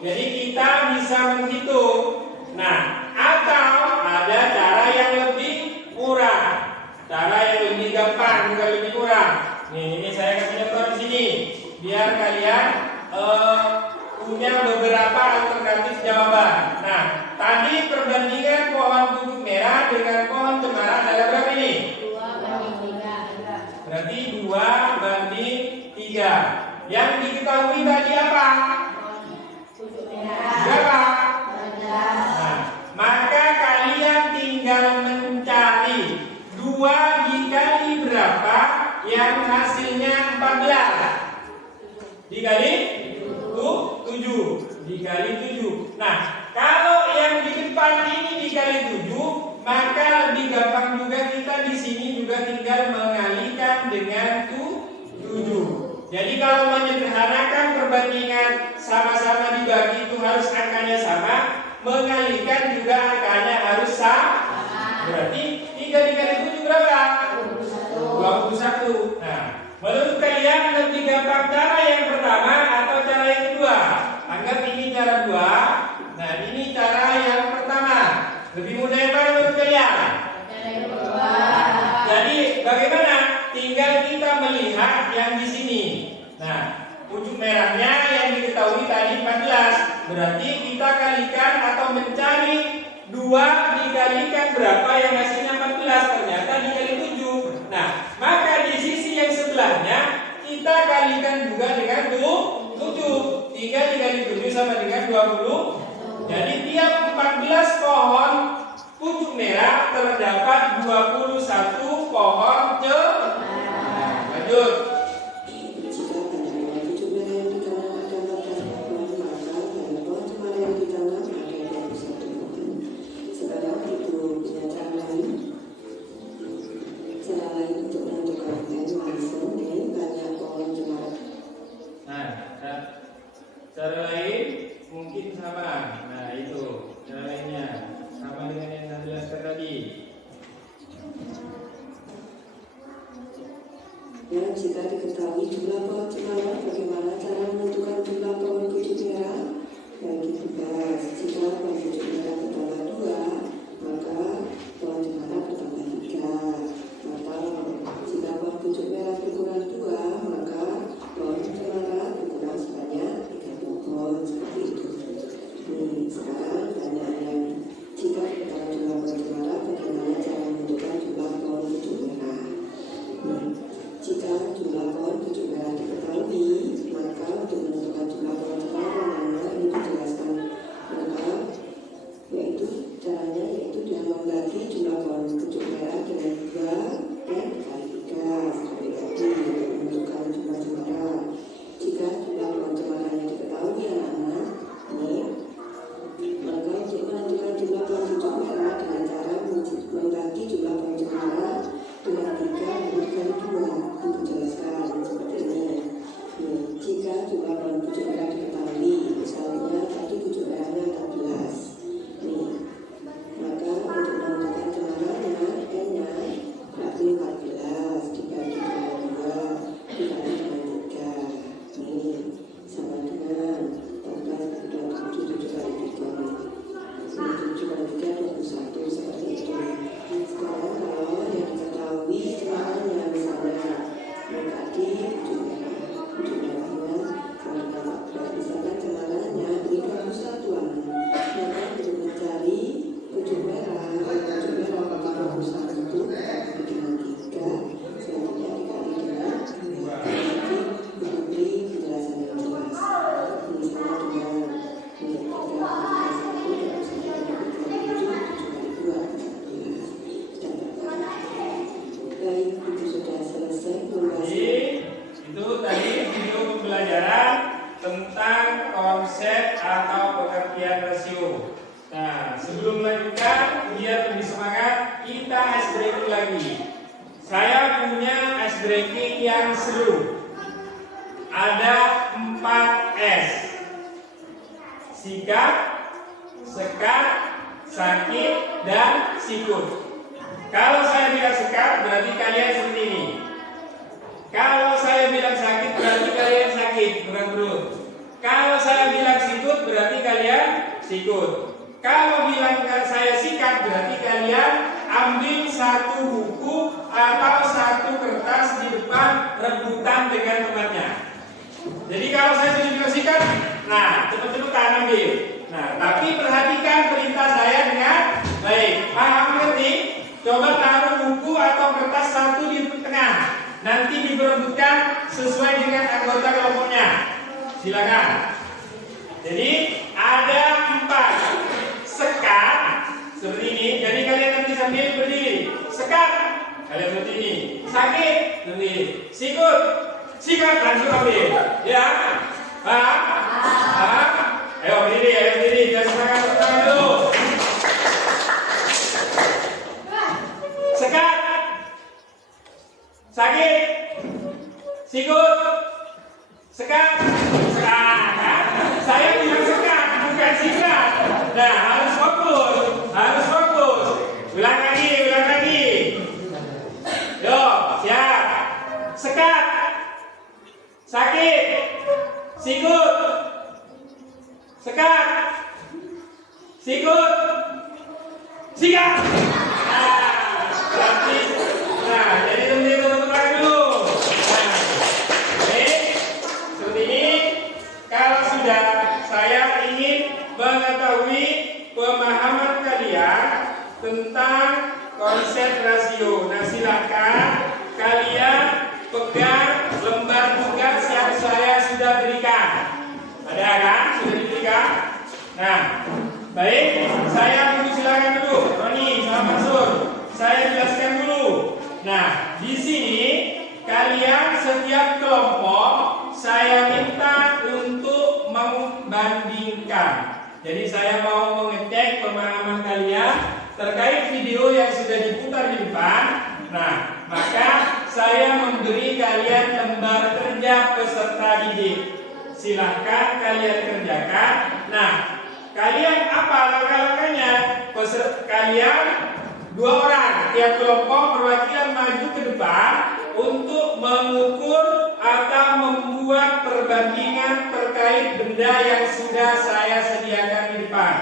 Jadi kita bisa menghitung. Nah, atau ada cara yang lebih murah, cara yang lebih gampang, bukan lebih murah. Nih, ini saya kasih contoh di sini, biar kalian punya beberapa alternatif jawaban. Nah, tadi perbandingan pohon pucuk merah dengan pohon cemara adalah berapa ini? 2 banding 3. Berarti 2 banding 3. Yang diketahui tadi apa? Pucuk merah. Berapa? 14. Nah, maka kalian tinggal mencari 2 dikali berapa yang hasilnya 14 dikali 7 dikali 7. Nah, kalau yang di depan ini dikali 7, maka lebih gampang juga kita di sini juga tinggal mengalikan dengan 7. Jadi kalau menyederhanakan perbandingan sama-sama dibagi itu harus angkanya sama, mengalikan juga angkanya harus sama. Berarti 3 dikali 7 berapa? 21. Nah, menurut kalian lebih gampang cara yang pertama atau cara yang kedua? Anggap ini cara 2. Nah, ini cara yang pertama. Lebih mudah yang mana menurut kalian? Cara yang kedua. Jadi bagaimana? Tinggal kita melihat yang di sini. Nah, pucuk merahnya yang diketahui tadi 14. Berarti kita kalikan atau mencari 2 dikalikan berapa yang hasilnya 14. Ternyata dikali 7. Nah, maka di sisi yang sebelahnya kita kalikan juga dengan 7. 3 dikali 7 sama dengan 20. Jadi tiap 14 pohon pucuk merah terdapat 21 pohon cemara. Lanjut. Jika pada pucuk merah yang ditanam ada 14 pohon, maka pada pohon cemara yang ditanam ada 21 pohon. Sekarang itu punya cara lain. Cara lain untuk menentukan N langsung dengan banyak pohon cemara. Nah, cara lain mungkin sama. Nah, itu cara lainnya sama dengan yang saya jelaskan tadi. Ya, jika diketahui jumlah pohon cemara, bagaimana cara menentukan jumlah pohon pucuk merah? Bagi tugas, jika pohon pucuk merah bertambah 2, maka pohon cemara bertambah 3. Atau jika pohon pucuk merah berkurang 2, maka pohon cemara berkurang sebanyak 3 pohon. Seperti itu. Nih, sekarang pertanyaan, jika diketahui jumlah pohon cemara, bagaimana cara menentukan jumlah pohon pucuk merah? Jika jumlah pohon pucuk merah diketahui, maka untuk menentukan jumlah pohon cemara namanya ini dijelaskan. Maka caranya yaitu dengan membagi jumlah pohon pucuk merah dengan 2 dan dikali 3 seperti tadi untuk menentukan jumlah cemara. Jika jumlah pohon cemara yang diketahui anak-anak, maka untuk menentukan jumlah pohon pucuk merah dengan cara membagi jumlah pohon cemara dengan 3 dikali 2 untuk jelaskan seperti ini. Jika jumlah pohon pucuk merah diketahui, misalnya tadi pucuk merahnya 14. lanjutkan biar lebih semangat. Kita ice breaking lagi. Saya punya ice breaking yang seru. Ada 4 S. Sikat, sekat, sakit, dan sikut. Kalau saya bilang sekat berarti kalian seperti ini. Kalau saya bilang sakit berarti kalian sakit, berurut. Kalau saya bilang sikut berarti kalian sikut. Kalau bilang saya sikat berarti kalian ambil satu buku atau satu kertas di depan rebutan dengan temannya. Jadi kalau saya sudah bilang sikat, nah cepet-cepetan ambil. Nah, tapi perhatikan perintah saya dengan baik. Paham ngerti? Coba taruh buku atau kertas satu di tengah. Nanti diperebutkan sesuai dengan anggota kelompoknya. Silakan. Jadi ada 4 sekat seperti ini. Jadi kalian nanti sambil berdiri. Sekat kalian seperti ini. Sakit seperti ini. Sikut, sikat langsung ambil. Ya, paham? Paham? Ayo berdiri, jangan semangat pertama dulu. Sekat, sakit, sikut, sekat, sekat. Saya bilang sekat, bukan sikat. Nah, harus fokus. Ulang lagi. Yo, siap. Sekat, sakit, sikut, sekat, sikut, sikat. Nah, jadi teman-teman dulu. Nah, seperti ini. Kalau sudah, saya ingin mengetahui pemahaman kalian tentang konsep rasio. Nah, silakan kalian pegang lembar tugas yang saya sudah berikan. Ada kan? Sudah diberikan? Nah, baik. Saya silakan dulu. Roni sama Mansur. Saya jelaskan dulu. Nah, di sini kalian setiap kelompok saya minta untuk membandingkan. Jadi saya mau mengecek pemahaman kalian terkait video yang sudah diputar di depan. Nah, maka saya memberi kalian lembar kerja peserta didik. Silahkan kalian kerjakan. Nah, kalian apa langkah-langkahnya? Kalian 2 orang tiap kelompok perwakilan maju ke depan untuk mengukur atau membuat perbandingan terkait benda yang sudah saya sediakan di depan.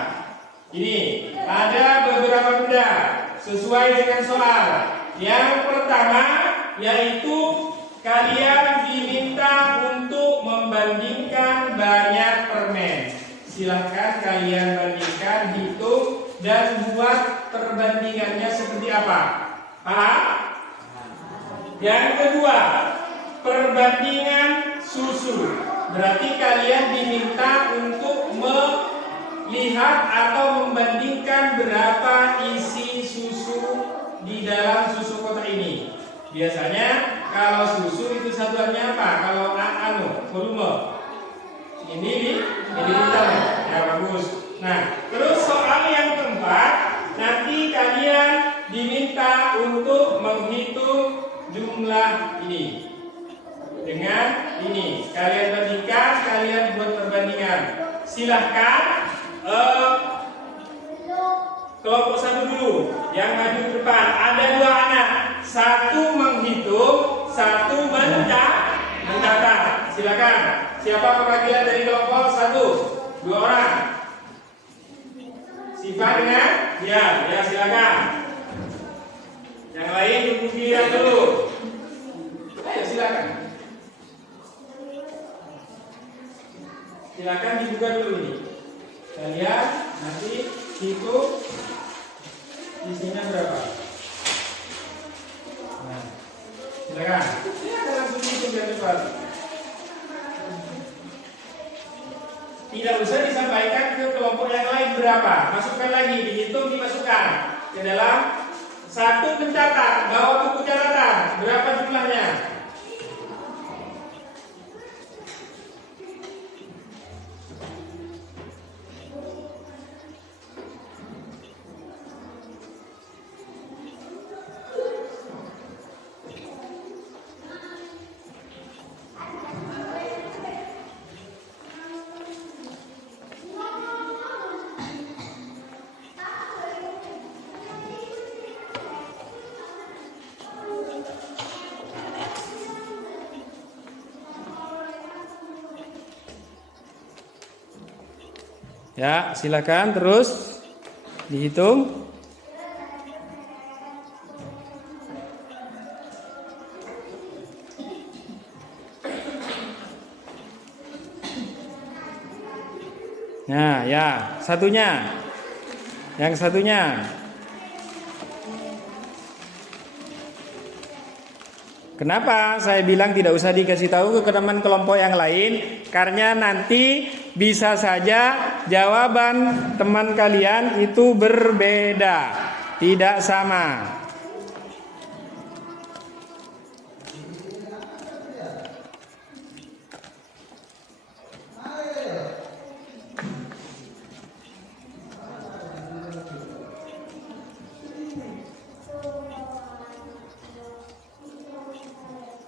Ini ada beberapa benda sesuai dengan soal. Yang pertama yaitu kalian diminta untuk membandingkan banyak permen. Silahkan kalian bandingkan, hitung, dan buat perbandingannya seperti apa. Paham? Yang kedua, perbandingan susu. Berarti kalian diminta untuk melihat atau membandingkan berapa isi susu di dalam susu kotak ini. Biasanya kalau susu itu satuannya apa? Kalau volume. Ini ya bagus. Nah, terus soal yang keempat, nanti kalian diminta untuk menghitung jumlah ini dengan ini. Kalian bandingkan, kalian buat perbandingan. Silahkan kelompok 1 dulu yang maju ke depan. Ada 2 anak, 1 menghitung, 1 mencatat. Silakan. Siapa perwakilan dari kelompok 1? 2 orang. Sifat dengan? Ya silakan. Yang lain tunggu giliran dulu. Ayo silakan. Silakan dibuka dulu nih. Kalian nanti hitung isinya berapa. Nah, silakan. Silakan langsung hitung biar cepat. Tidak usah disampaikan ke kelompok yang lain berapa. Masukkan lagi, dihitung, dimasukkan ke dalam 1 pencatat. Bawa buku catatan. Berapa jumlahnya? Ya, silakan terus dihitung. Nah, ya, satunya. Yang satunya. Kenapa saya bilang tidak usah dikasih tahu ke teman kelompok yang lain? Karena nanti bisa saja jawaban teman kalian itu berbeda, tidak sama.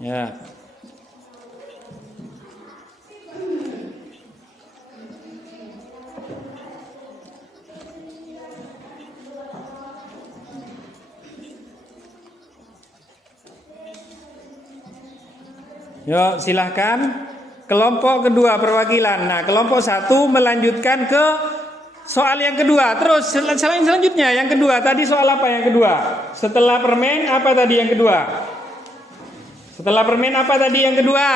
Ya. Yuk, silahkan kelompok kedua perwakilan. Nah, kelompok satu melanjutkan ke soal yang kedua. Terus selanjutnya yang kedua tadi soal apa yang kedua? Setelah permen apa tadi yang kedua? Setelah permen apa tadi yang kedua?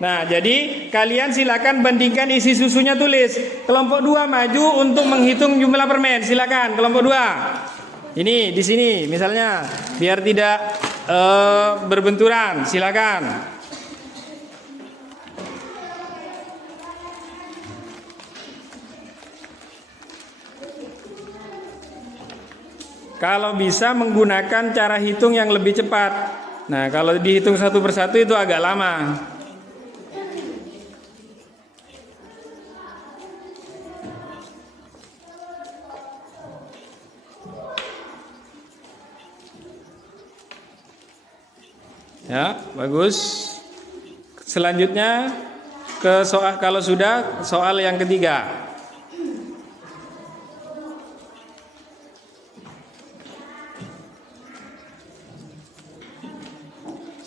Nah, jadi kalian silakan bandingkan isi susunya, tulis. Kelompok 2 maju untuk menghitung jumlah permen. Silakan kelompok 2. Ini di sini misalnya biar tidak berbenturan. Silakan. Kalau bisa menggunakan cara hitung yang lebih cepat. Nah, kalau dihitung satu persatu itu agak lama. Ya, bagus. Selanjutnya ke soal, kalau sudah, soal yang ketiga.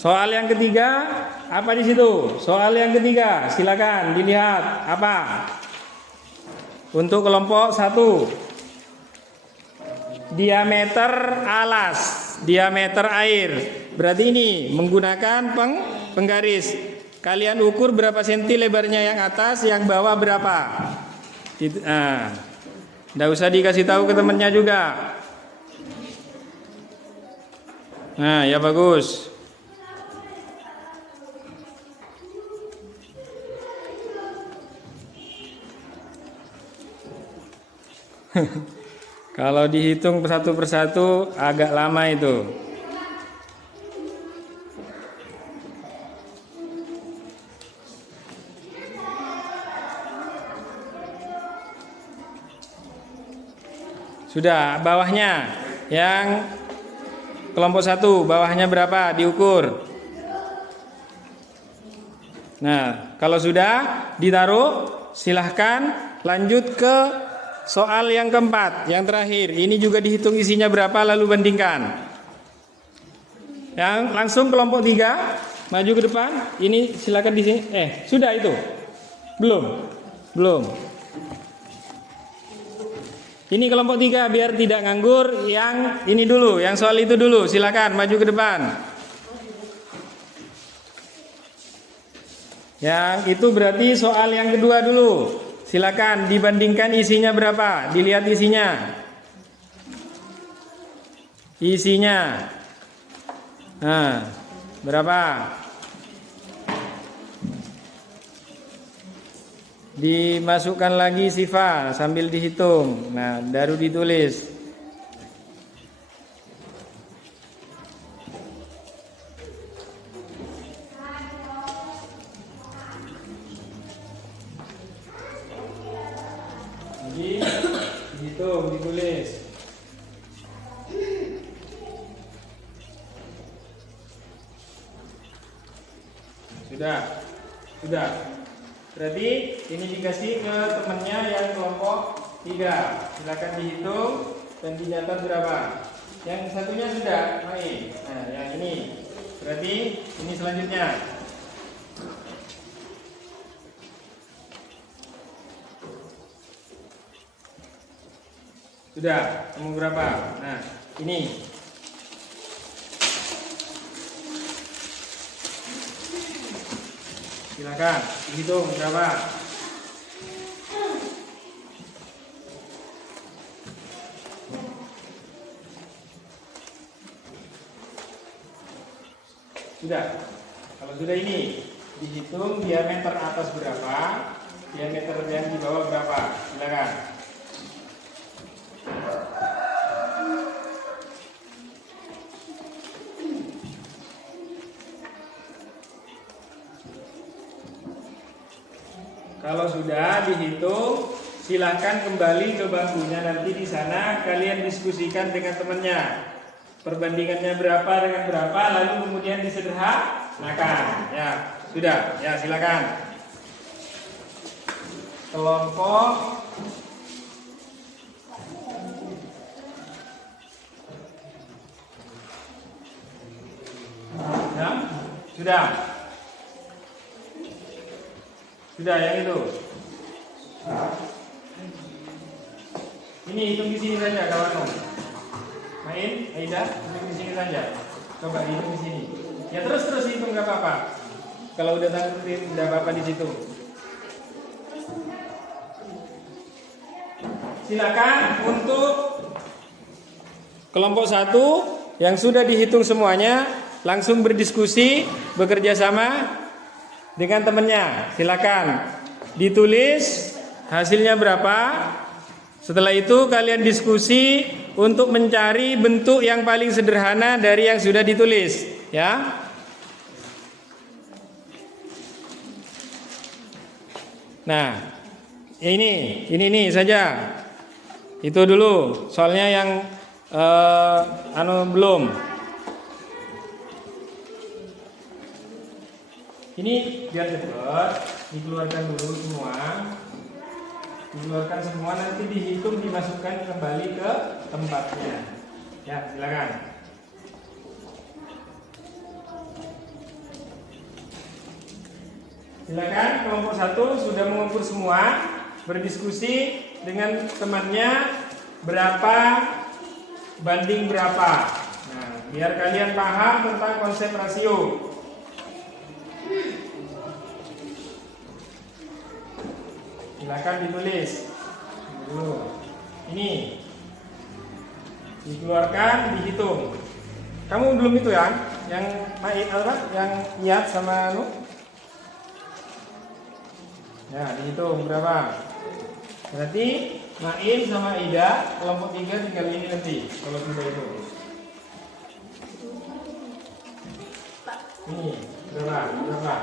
Soal yang ketiga, apa di situ? Soal yang ketiga, silakan dilihat apa? Untuk kelompok 1, diameter alas, diameter air. Berarti ini menggunakan penggaris. Kalian ukur berapa senti lebarnya yang atas, yang bawah berapa? Nggak usah dikasih tahu ke temennya juga. Nah, ya bagus. Kalau dihitung satu persatu agak lama itu. Sudah, bawahnya yang kelompok 1, bawahnya berapa diukur. Nah, kalau sudah ditaruh, silahkan lanjut ke soal yang keempat, yang terakhir. Ini juga dihitung isinya berapa, lalu bandingkan. Yang langsung kelompok 3 maju ke depan. Ini silakan di sini. Sudah itu? Belum. Ini kelompok 3 biar tidak nganggur. Yang ini dulu, yang soal itu dulu. Silakan maju ke depan. Yang itu berarti soal yang kedua dulu. Silakan dibandingkan isinya berapa. Dilihat isinya. Nah, berapa? Dimasukkan lagi sifat sambil dihitung. Nah, baru ditulis. Jadi dihitung, ditulis. Sudah. Berarti ini dikasih ke temannya yang kelompok 3. Silakan dihitung dan dicatat berapa. Yang satunya sudah main. Nah, yang ini. Berarti ini selanjutnya. Sudah, kamu berapa? Nah, ini. Silakan, hitung berapa? Sudah. Kalau sudah ini, dihitung diameter atas berapa, diameter yang di bawah berapa. Silakan. Kalau sudah dihitung, silakan kembali ke bangkunya. Nanti di sana kalian diskusikan dengan temannya. Perbandingannya berapa dengan berapa, lalu kemudian disederhanakan. Ya, sudah. Ya, silakan. Kelompok ya, sudah. Sudah yang itu. Ini hitung di sini saja kawan. Main, Aida, hitung di sini saja. Coba hitung di sini. Ya terus hitung nggak apa-apa. Kalau udah tangguhin nggak apa-apa di situ. Silakan untuk kelompok 1 yang sudah dihitung semuanya langsung berdiskusi, bekerja sama dengan temannya. Silakan ditulis hasilnya berapa. Setelah itu kalian diskusi untuk mencari bentuk yang paling sederhana dari yang sudah ditulis, ya. Nah, ini saja. Itu dulu soalnya yang belum. Ini biar cepat, dikeluarkan dulu semua. Dikeluarkan semua, nanti dihitung, dimasukkan kembali ke tempatnya. Ya, silakan. Silakan, kelompok 1 sudah mengukur semua, berdiskusi dengan temannya berapa banding berapa. Nah, biar kalian paham tentang konsep rasio. Silakan ditulis. Ini dikeluarkan, dihitung. Kamu belum itu ya? Yang yang niat sama ya, dihitung berapa? Berarti Main sama Ida kelompok 3 tinggal ini nanti kalau sudah itu. Ini berapa?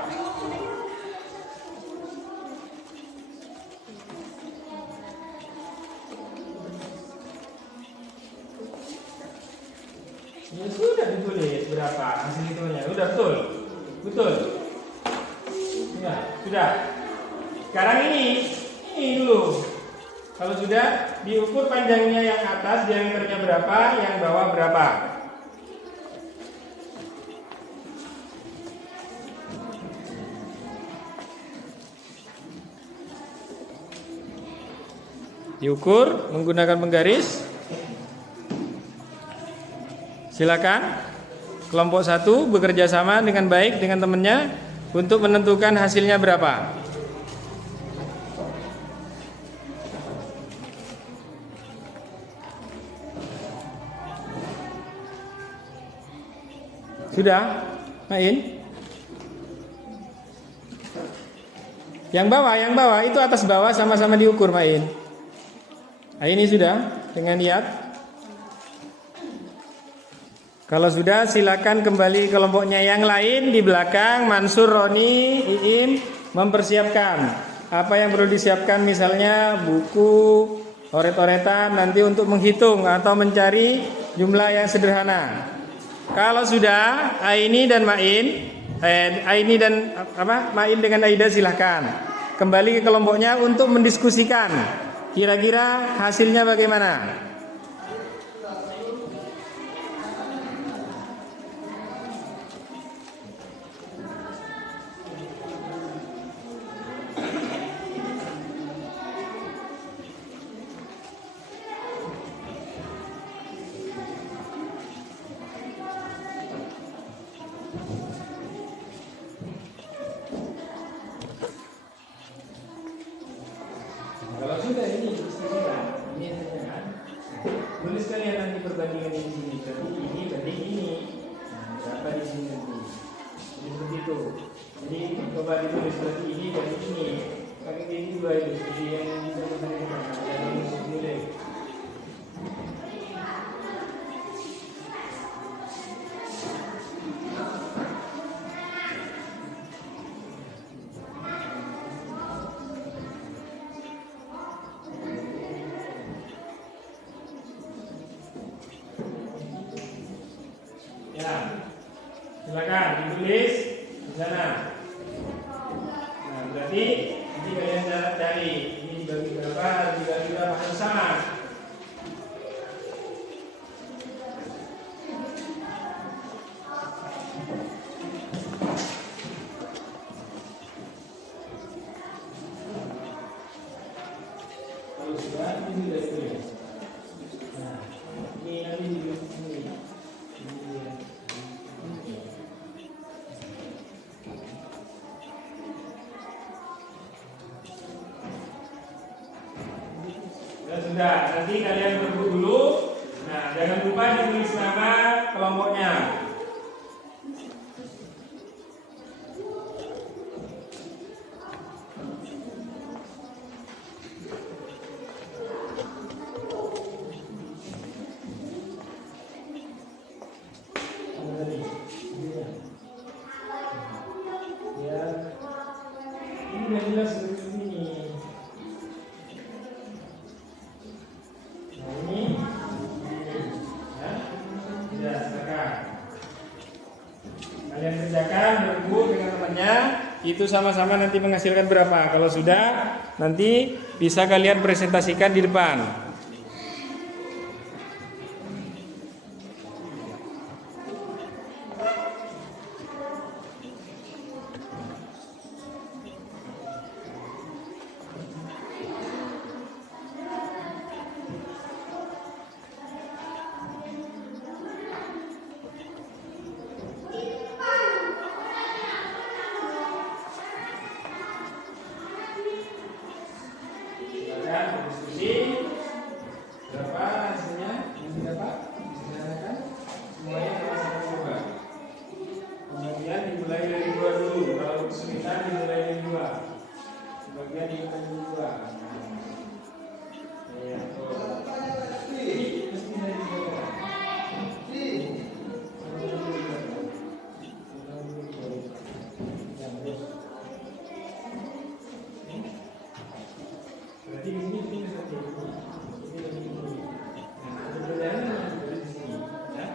Ya sudah ditulis berapa hasil hitungnya. Udah betul. Ya, sudah. Sekarang ini dulu. Kalau sudah diukur panjangnya yang atas, diameternya berapa, yang bawah berapa. Diukur menggunakan penggaris. Silakan kelompok 1 bekerja sama dengan baik dengan temannya untuk menentukan hasilnya berapa. Sudah, Main? Yang bawah itu atas bawah sama-sama diukur, Main. Nah, ini sudah dengan niat. Kalau sudah, silakan kembali kelompoknya. Yang lain di belakang, Mansur, Roni, Iin mempersiapkan apa yang perlu disiapkan, misalnya buku, oret-oretan nanti untuk menghitung atau mencari jumlah yang sederhana. Kalau sudah, Aini dan Main dengan Aida silahkan kembali ke kelompoknya untuk mendiskusikan kira-kira hasilnya bagaimana. tulis kalian nanti perbandingan di sini. Berarti ini banding ini. Nah, berapa di sini nanti? Jadi seperti itu. Jadi coba ditulis berarti ini banding ini. Pakai ini dua itu. Jadi yang bisa kita jangan nilai. Ya, silakan ditulis di sana. Nah, berarti nanti kalian cari ini dibagi berapa, dibagi berapa harus sama. Kalau sudah ini sudah ditulis. Nah, ini nanti ditulis di sini. Sudah, nanti kalian berburu dulu. Nah, jangan lupa ditulis nama kelompoknya. Ya, ini udah jelas seperti ini. Kalian kerjakan berguru dengan temannya, itu sama-sama nanti menghasilkan berapa. Kalau sudah, nanti bisa kalian presentasikan di depan. Diskusi berapa hasilnya yang didapat disarankan semuanya sama-sama coba. Kemudian dimulai dari 2 dulu. Kalau kesulitan dimulai dari 2. Sebagian dimulai dari 2. Ya, ini mesti dari 2. Berarti di sini ini seperti ini. Ini lebih ini. Nah, perbedaannya dari sini, ya.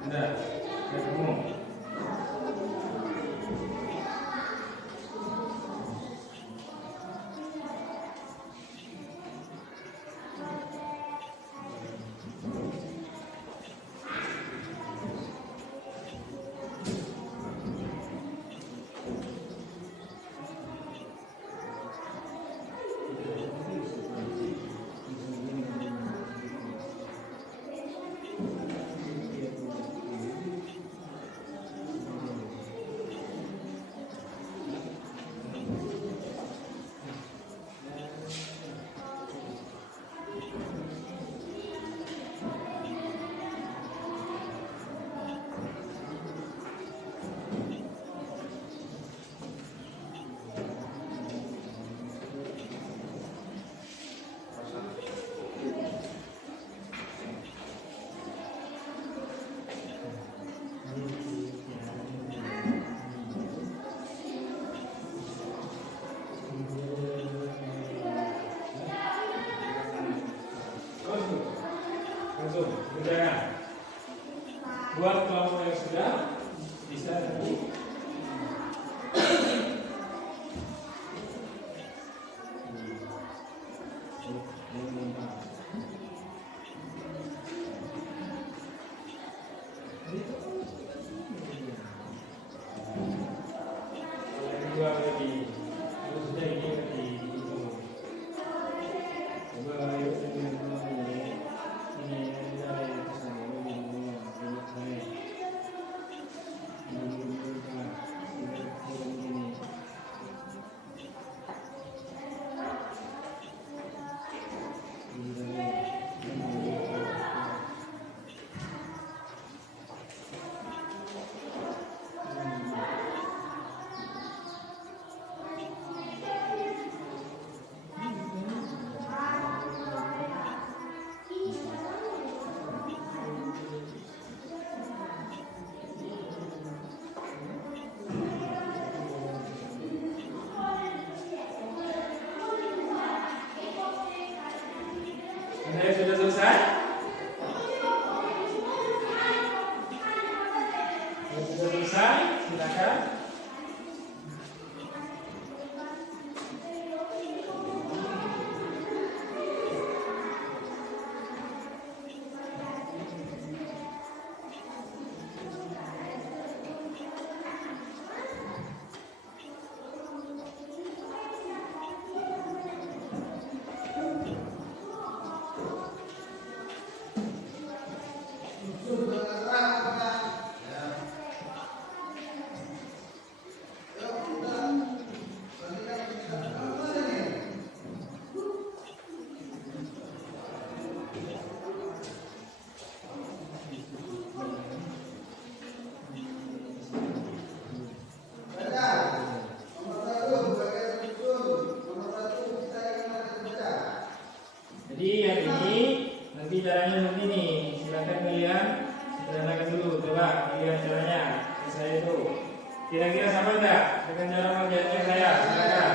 Sudah, ketemu. Langsung kerjakan. Buat kelompok yang sudah bisa nanti. Dua lagi. Kalau sudah ini lagi itu. Coba ayo ini. Silakan. Jadi yang ini nanti caranya seperti ini. Silakan kalian sederhanakan dulu. Coba lihat caranya. Saya itu kira-kira sama enggak dengan cara mengerjakan saya? Silakan.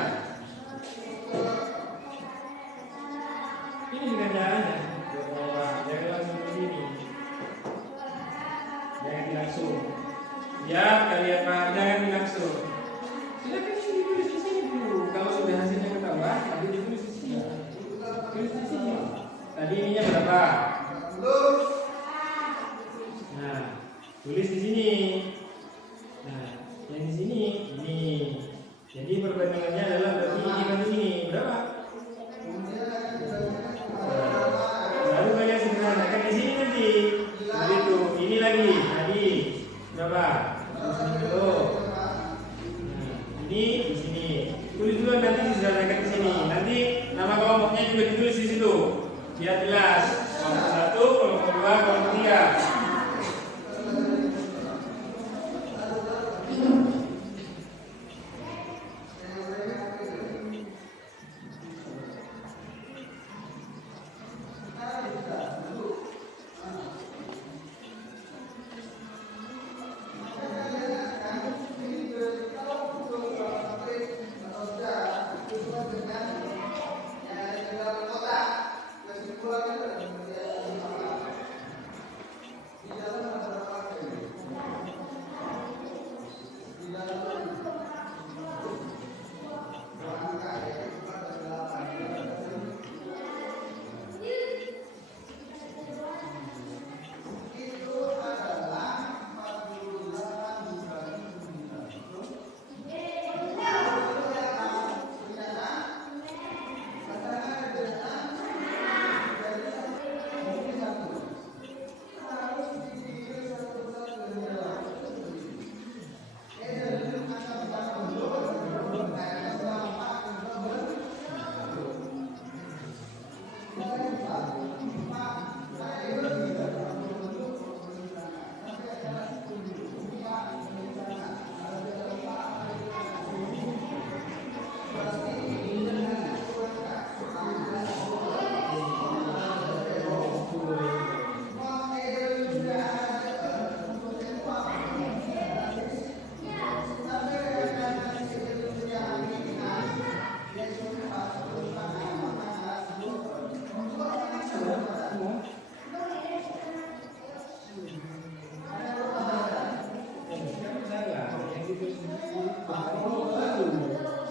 Ini juga caranya. Jangan langsung ke sini. Jangan langsung. Ya, kalian paham, jangan langsung. Silakan ditulis di sini dulu. Kalau sudah hasilnya ketahuan, nanti ditulis di sini. Tulis di sini. Tadi ininya berapa? Nah, tulis di sini. Nah, yang di sini ini. Jadi perbandingannya adalah berarti ini kan di sini berapa? Lalu kalian sederhanakan di sini nanti. Begitu. Ini lagi. Tadi berapa? Dulu. Nah, ini di sini. Tulis dulu nanti sederhanakan di sini. Nanti nama kelompoknya juga ditulis di situ. Biar jelas. Kelompok 1, kelompok 2, kelompok 3.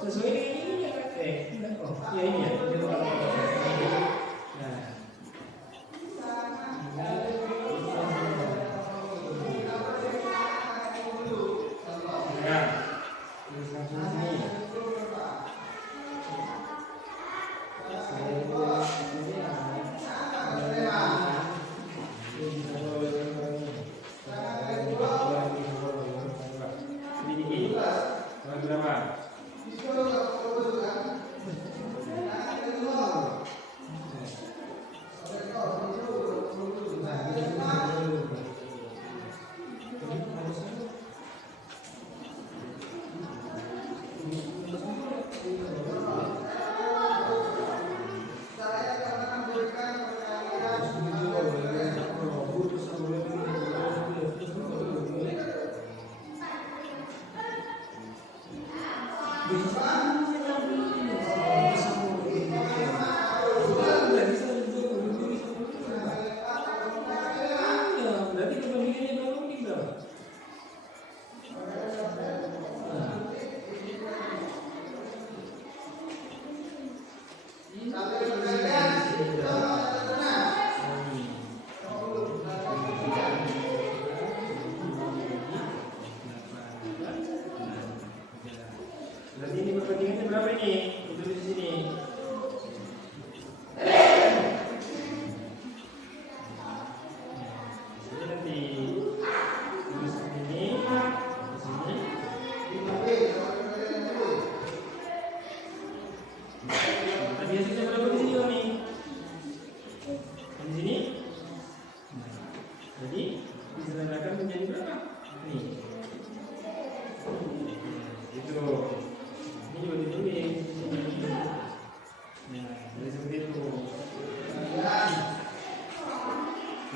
Sesuai dengan ini ya, ya ini ya. Berarti perbandingannya berapa?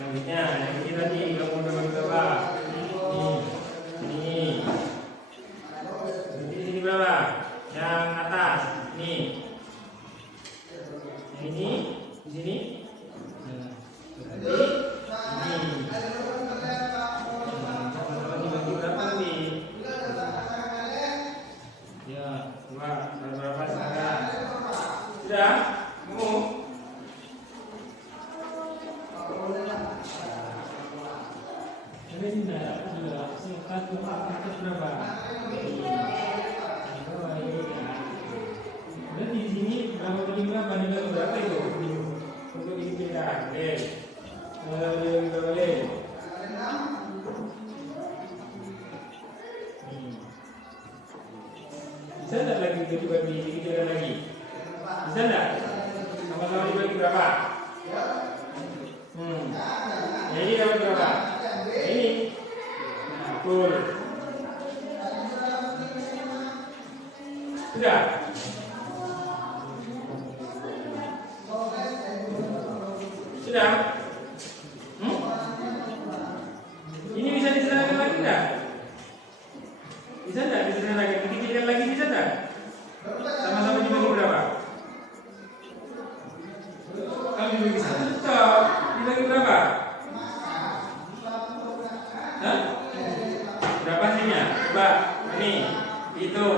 Selanjutnya yang ini tadi kamu dapat berapa? Ini. Ini berapa? Yang atas. Nih. Yang ini di sini. Berarti ini. Sama-sama dibagi berapa nih? Ya, coba berapa sekarang? Sudah? Kamu? Ini sudah satu berapa? Dan di sini berapa banding berapa? Banding berapa itu? Untuk ini kita, oke. Boleh. Bisa tidak lagi itu dibagi tiga lagi? Bisa tidak? Sama-sama dibagi berapa? Jadi dapat berapa? Ini. Betul. Sudah. Sudah. Ini bisa disederhanakan lagi tidak? Bisa tidak disederhanakan? Dikecilkan lagi bisa tidak? Sama-sama dibagi berapa? Kalau dibagi satu tetap dibagi berapa? Hah? Berapa hasilnya? Coba ini hitung.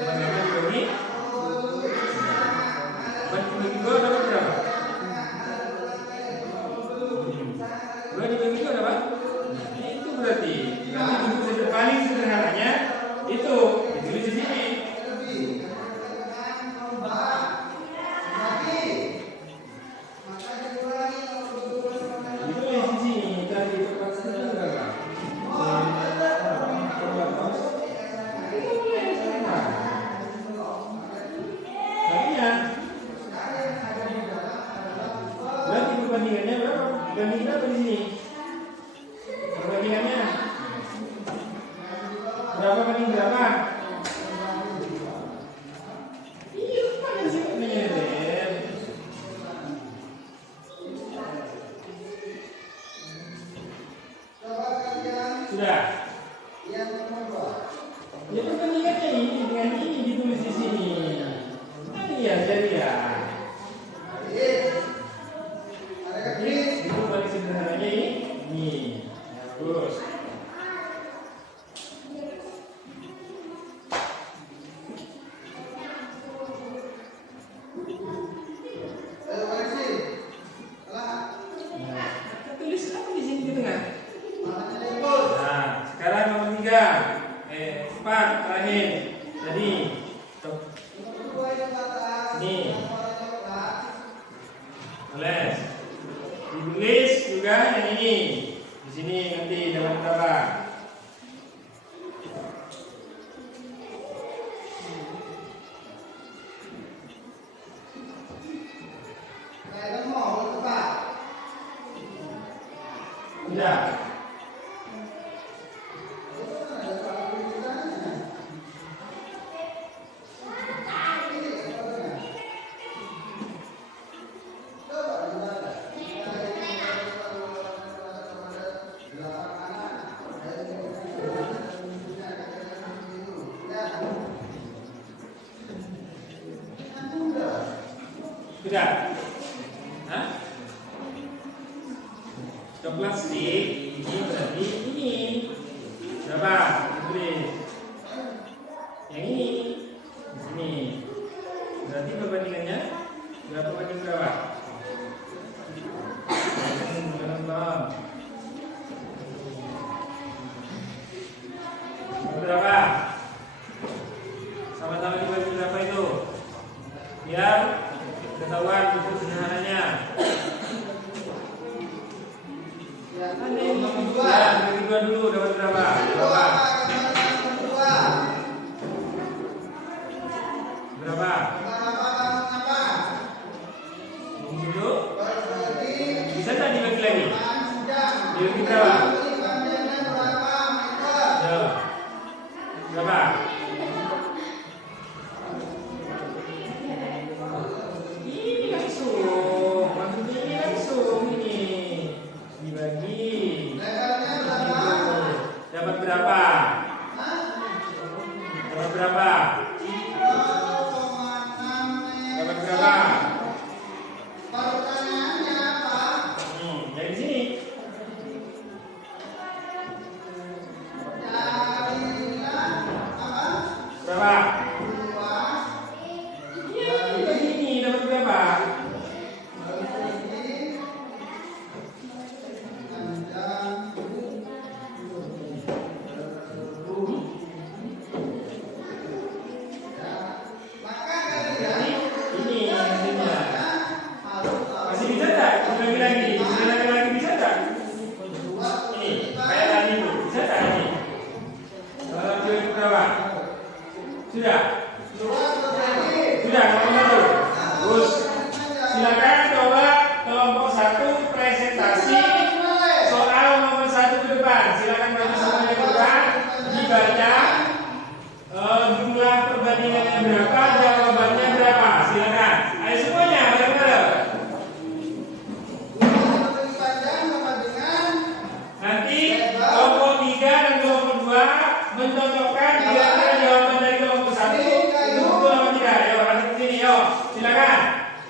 Sama-sama dibagi. Bagi dua dapat berapa? Dua dibagi dua dapat? Itu berarti bentuk paling sederhananya itu ditulis di sini. Ditulis di sini tadi tempat sederhana. Berarti perbandingannya berapa? Perbandingan berapa di sini? Perbandingannya berapa banding berapa? Iya, mana sih menyeret? Sudah. Ya perbandingannya ini dengan ini ditulis di sini. Iya, jadi ya. Itu paling sederhananya ini. Terus. Tulis apa di sini di tengah? Nah, sekarang nomor 4 terakhir. Jadi, nih. Tulis. Ditulis juga yang ini. Di sini nanti dalam berapa? Sudah. Sudah. Hah? Ke plastik ini berarti ini berapa? Tulis. Yang ini di sini. Berarti perbandingannya berapa banding berapa? Berapa? Sama-sama dibagi berapa itu? Biar ketahuan bentuk sederhananya. Bagi dua dulu dapat berapa? Berapa? Dulu. Bisa tak dibagi lagi? Dibagi berapa? Berapa?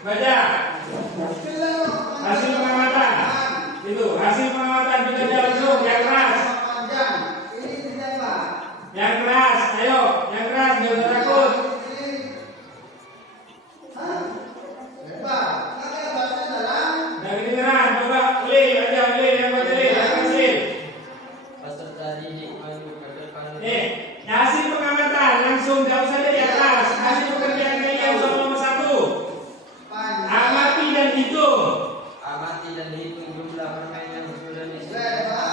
Baca. Hasil pengamatan. Itu hasil pengamatan bekerja langsung yang keras. Yang keras, ayo, yang keras, jangan takut. Dari kedengeran, coba Li, aja Li, yang baca Li, yang hasil. Peserta didik mengumpulkan Hasil pengamatan langsung jauh saja di atas. Hasil pekerjaan kalian soal nomor 1. Amati dan hitung. amati dan hitung jumlah permen yang sudah disediakan.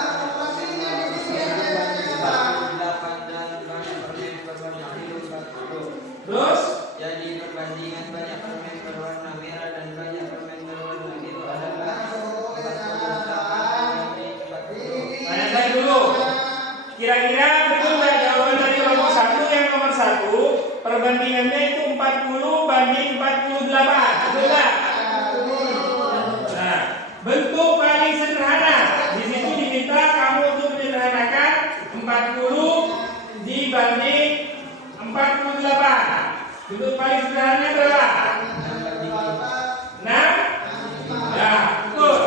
Dan banyak permen berwarna biru 40. Terus Jadi perbandingan banyak permen berwarna merah dan banyak permen berwarna biru adalah 40. tanya saya dulu. Kira-kira betul nggak jawaban dari kelompok 1 yang nomor 1 perbandingannya itu 40 banding 48, betul nggak? Nah, bentuk paling sederhana di situ diminta kamu untuk menyederhanakan 40 dibanding 48. Bentuk paling sederhana berapa? 6? Ya, betul.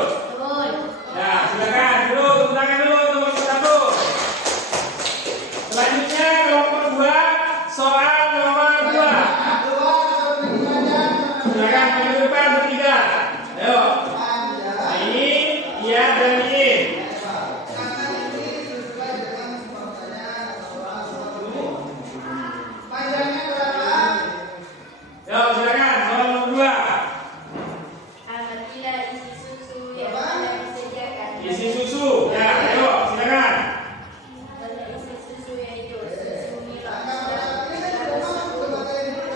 Ya, silakan dulu, tepuk tangan dulu untuk kelompok 1. Selanjutnya kelompok 2, soal nomor 2. Silakan maju depan bertiga. Ayo. Nah, ini iya dan ini. Yo, silakan soal nomor 2. Amatilah isi susu yang telah disediakan. Isi susu. Ya, ayo silakan. Pada isi susu yaitu susu Milo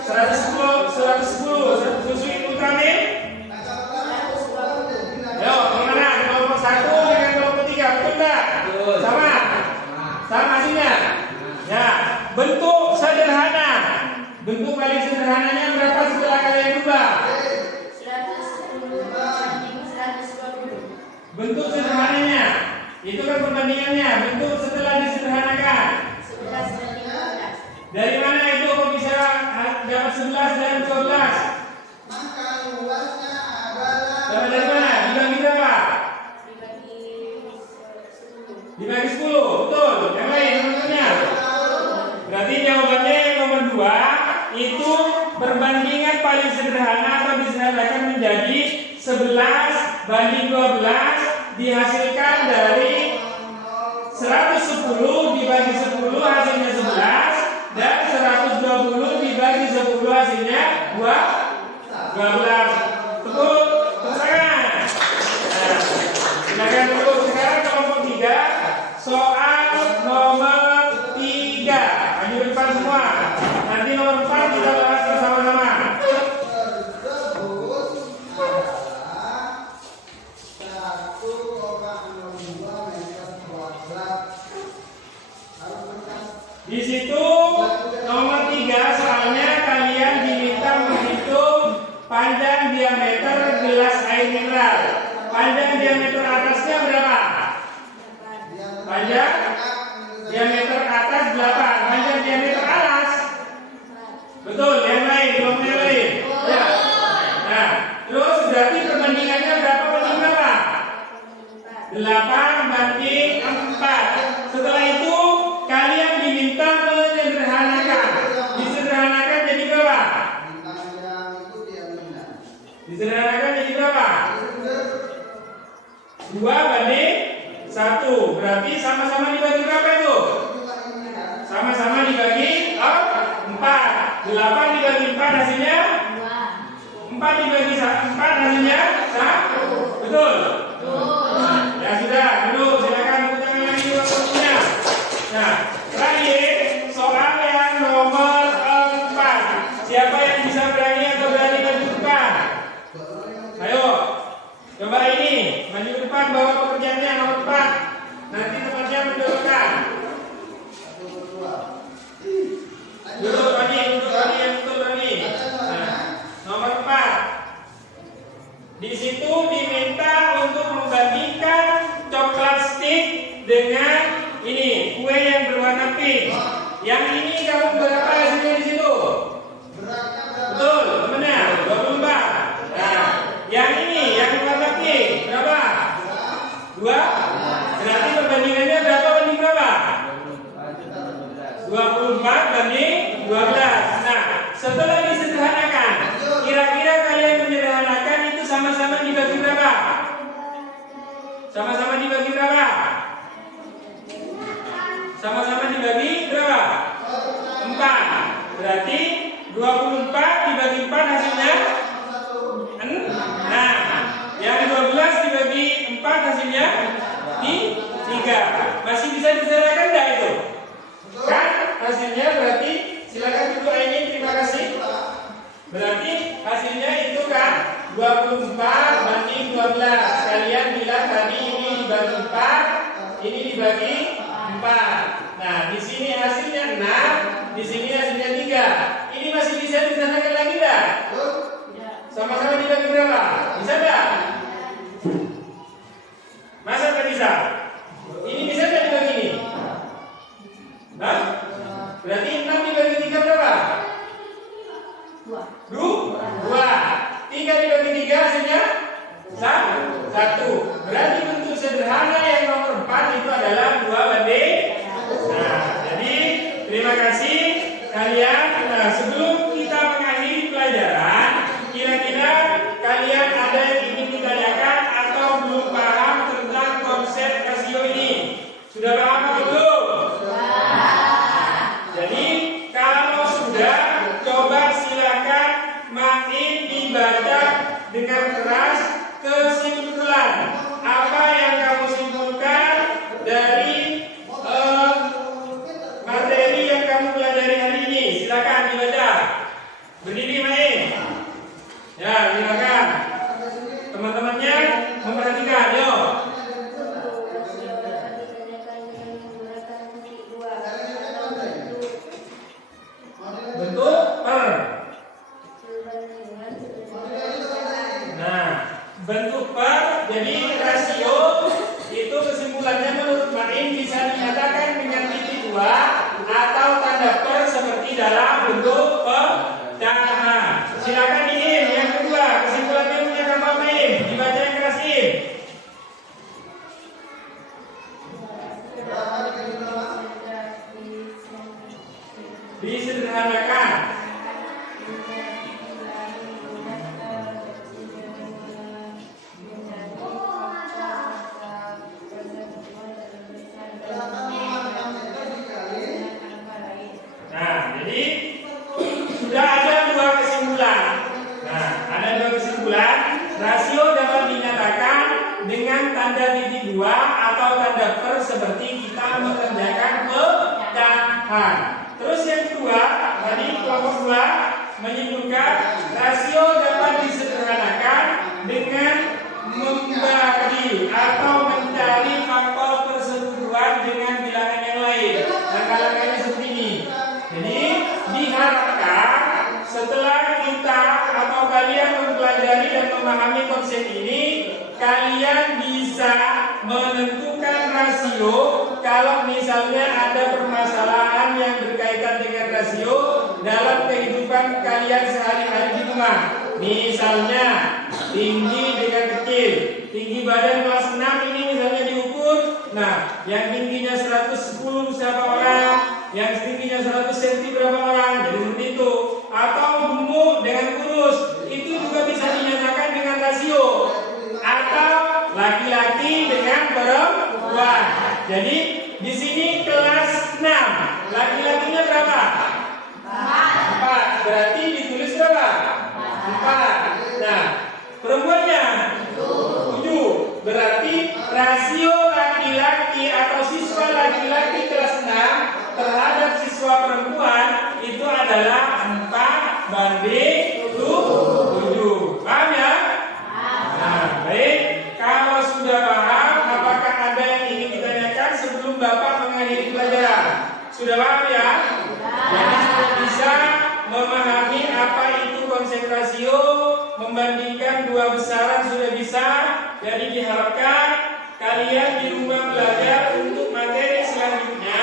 110 susu Ultramil. 120. Ayo, gimana? Kelompok 1 dengan kelompok 3, betul enggak? Betul. Sama? Sama hasilnya? Ya, bentuk sederhana. Bentuk paling sederhananya berapa setelah kalian ubah? 110 banding 120. Bentuk sederhananya itu kan perbandingannya. Bentuk setelah disederhanakan 11 banding 12. dari mana itu kok bisa dapat 11 dan 12? Dapat dari mana? Dibagi berapa? Dibagi 10. Dibagi 10, betul. Yang lain teman-temannya? Berarti jawabannya yang nomor 2 itu perbandingan paling sederhana atau disederhanakan menjadi 11 banding 12 dihasilkan dari 110 dibagi 10 hasilnya 11 dan 120 dibagi 10 hasilnya 12. Tepuk tangan. Nah, silakan dulu sekarang kelompok 3 soal nomor 3. Maju depan semua. Nanti nomor 4 kita bahas bersama-sama. Di situ nomor 3 soalnya kalian diminta menghitung panjang diameter gelas air mineral. Panjang diameter atasnya berapa? Panjang diameter atas 8. Panjang diameter atas. Betul, yang lain, belum yang lain. Ya. Nah, terus berarti perbandingannya berapa banding berapa? 8 banding 4. Setelah itu kalian diminta menyederhanakan. Disederhanakan jadi berapa? Disederhanakan jadi berapa? 2 banding 1. Berarti sama-sama dibagi berapa itu? Sama-sama dibagi 4. 8 dibagi 4 hasilnya 4 dibagi 4 hasilnya 1. Betul? Ya sudah, dulu silakan tepuk tangan lagi waktunya. Nah, terakhir soal yang nomor 4. Siapa yang bisa berani atau berani maju depan? Ayo, coba ini maju depan bawa pekerjaannya nomor 4. Nanti tempatnya mendudukkan. Duduk lagi yang betul lagi. Nah, nomor 4. Di situ diminta untuk membandingkan coklat stick dengan ini kue yang berwarna pink. Yang ini kamu berapa hasilnya di situ? Betul, temennya 24. Nah, 24 banding 12. Kalian bilang tadi ini dibagi 4, ini dibagi 4. Nah, di sini hasilnya 6, di sini hasilnya 3. Ini masih bisa disederhanakan lagi enggak? Sama-sama dibagi berapa? Bisa enggak? Masa nggak bisa? Ini bisa nggak dibagi ini? Hah? Berarti 6 dibagi 3 berapa? 2. 3 dibagi 3 hasilnya 1. Berarti bentuk sederhana yang nomor 4 itu adalah 2 banding. Nah, jadi terima kasih kalian. Nah, sebelum kita mengakhiri pelajaran, kira-kira kalian ada yang ingin ditanyakan atau belum paham tentang konsep rasio ini? Sudah paham atau belum? Jadi kalau sudah, coba silakan makin dibaca dengan keras kesimpulan. Apa yang kamu simpulkan dari materi yang kamu pelajari hari ini? Silakan dibaca. Berdiri main. Ya, silakan. Teman-temannya memperhatikan. Yo. Bentuk per. Nah, bentuk per. Jadi rasio itu kesimpulannya menurut Main bisa dinyatakan dengan titik 2 atau tanda per seperti dalam bentuk pecahan. Silakan diin yang kedua, kesimpulannya punya gambar Main, dibaca yang kerasin. Disederhanakan. Nah, jadi sudah ada 2 kesimpulan. Nah, ada 2 kesimpulan. Rasio dapat dinyatakan dengan tanda titik 2 atau tanda per seperti kita mengerjakan pecahan. Terus yang kedua, tadi kelompok 2 menyimpulkan rasio dapat disederhanakan dengan membagi atau mencari faktor persetujuan dengan bilangan yang lain. Langkah-langkahnya seperti ini. Jadi diharapkan setelah kita atau kalian mempelajari dan memahami konsep ini, kalian bisa menentukan rasio kalau misalnya ada permasalahan yang berkaitan dengan rasio dalam kehidupan kalian sehari-hari di rumah. Misalnya tinggi dengan kecil, tinggi badan kelas 6 ini misalnya diukur. Nah, yang tingginya 110 siapa orang, yang tingginya 100 cm berapa orang, jadi seperti itu. Atau gemuk dengan kurus, itu juga bisa dinyatakan dengan rasio. Atau laki-laki dengan perempuan. Jadi di sini kelas 6, laki-lakinya berapa? 4. Berarti ditulis berapa? 4. Nah, perempuannya 7. Berarti rasio laki-laki atau siswa laki-laki kelas 6 terhadap siswa perempuan itu adalah 4 banding 7. Paham ya? Nah, baik. Kalau sudah paham, apakah ada yang ingin ditanyakan sebelum Bapak mengakhiri pelajaran? Sudah paham ya? Jadi sudah bisa memahami apa itu konsep rasio, membandingkan 2 besaran sudah bisa. Jadi diharapkan kalian di rumah belajar untuk materi selanjutnya,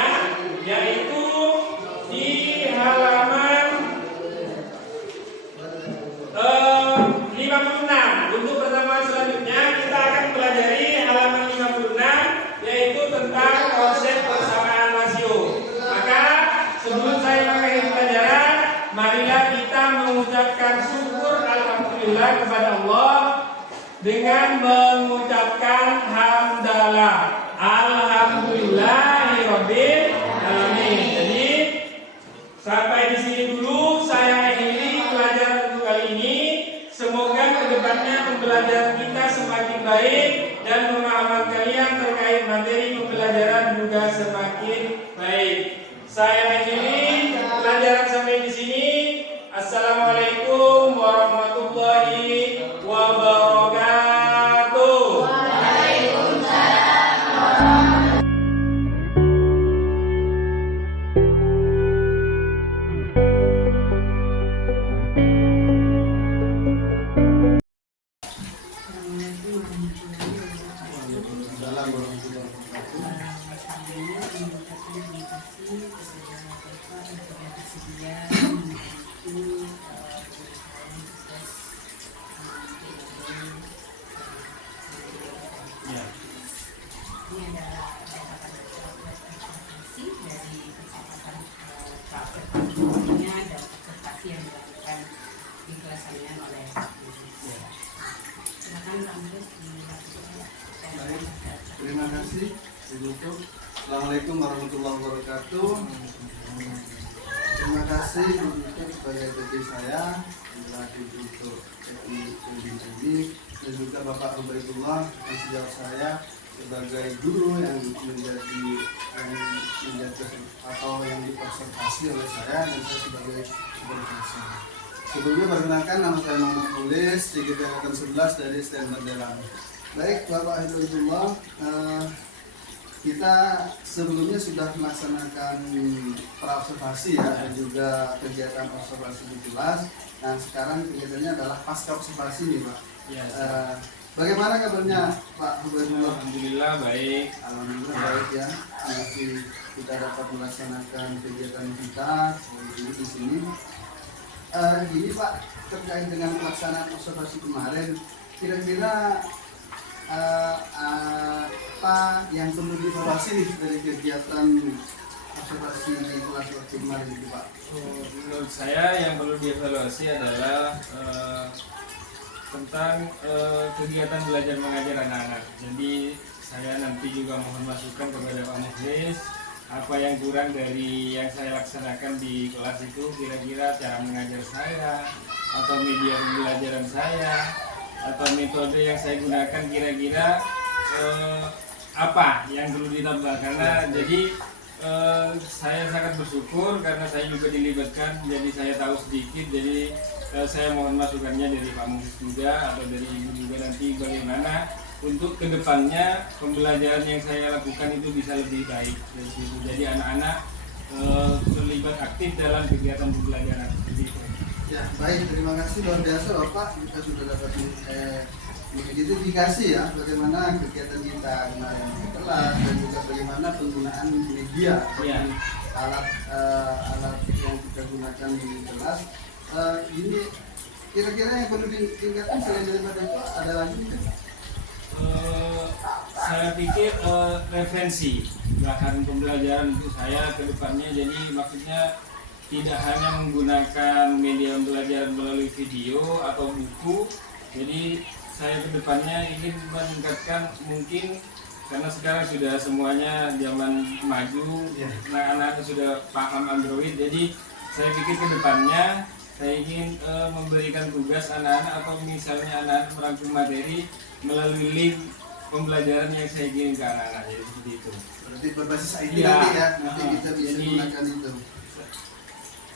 yaitu di halaman 56. Untuk pertemuan selanjutnya kita akan pelajari halaman 56, yaitu tentang konsep persamaan rasio. Maka sebelum saya mengakhiri pelajaran, marilah kita mengucapkan syukur alhamdulillah kepada Allah dengan mengucapkan hamdalah. Alhamdulillahirabbil alamin. Jadi sampai di sini dulu saya akhiri pelajaran untuk kali ini. Semoga kedepannya pembelajaran kita semakin baik dan pemahaman kalian terkait materi pembelajaran juga semakin baik. Saya akhiri pelajaran sampai di sini. Assalamualaikum warahmatullahi wabarakatuh. Dalam warahmatullahi wabarakatuh. Ya. Ini adalah observasi dari kesempatan observasinya dan observasi yang dilakukan di kelas harian oleh Pak Guru. Silakan Pak Guru Baik, terima kasih. Ditutup. Assalamualaikum warahmatullahi wabarakatuh. Terima kasih untuk sebagai PT saya yang telah ditutup ini dan juga Bapak Ubaidullah yang sejauh saya sebagai guru yang menjadi atau yang diobservasi oleh saya dan saya sebagai supervisor. Sebelumnya perkenalkan nama saya Muhammad Mulis di GPK 11 dari STM Banderan. Baik Bapak Ubaidullah, kita sebelumnya sudah melaksanakan praobservasi ya dan juga kegiatan observasi di kelas. Nah sekarang kegiatannya adalah pasca observasi nih Pak. Ya, Bagaimana kabarnya Pak Ubaidullah? alhamdulillah baik. Alhamdulillah baik ya. Masih kita dapat melaksanakan kegiatan kita di sini. Gini Pak, terkait dengan pelaksanaan observasi kemarin, kira-kira apa yang perlu dievaluasi nih dari kegiatan observasi di kelas waktu kemarin itu Pak? Menurut saya yang perlu dievaluasi adalah tentang kegiatan belajar mengajar anak-anak. Jadi saya nanti juga mohon masukan kepada Pak Mukhlis apa yang kurang dari yang saya laksanakan di kelas itu, kira-kira cara mengajar saya atau media pembelajaran saya atau metode yang saya gunakan, kira-kira apa yang perlu ditambah. Karena jadi saya sangat bersyukur karena saya juga dilibatkan, jadi saya tahu sedikit. Jadi saya mohon masukannya dari Pak Mukhlis juga atau dari Ibu juga nanti bagaimana untuk kedepannya pembelajaran yang saya lakukan itu bisa lebih baik dari situ. Jadi anak-anak terlibat aktif dalam kegiatan pembelajaran seperti itu. Ya baik, terima kasih luar biasa Bapak. Kita sudah dapat identifikasi ya bagaimana kegiatan kita kemarin di kelas dan juga bagaimana penggunaan media Ya. alat yang kita gunakan di kelas. Ini kira-kira yang perlu ditingkatkan selain daripada itu ada lagi mungkin? Saya pikir referensi bahan pembelajaran untuk saya ke depannya, jadi maksudnya tidak hanya menggunakan media pembelajaran melalui video atau buku. Jadi saya ke depannya ingin meningkatkan, mungkin karena sekarang sudah semuanya zaman maju, anak-anak sudah paham Android, jadi saya pikir ke depannya saya ingin memberikan tugas anak-anak atau misalnya anak-anak merangkum materi melalui link pembelajaran yang saya ingin ke anak-anak, jadi seperti itu. Berarti berbasis IT Ya. nanti ya, nanti kita bisa Jadi, gunakan itu.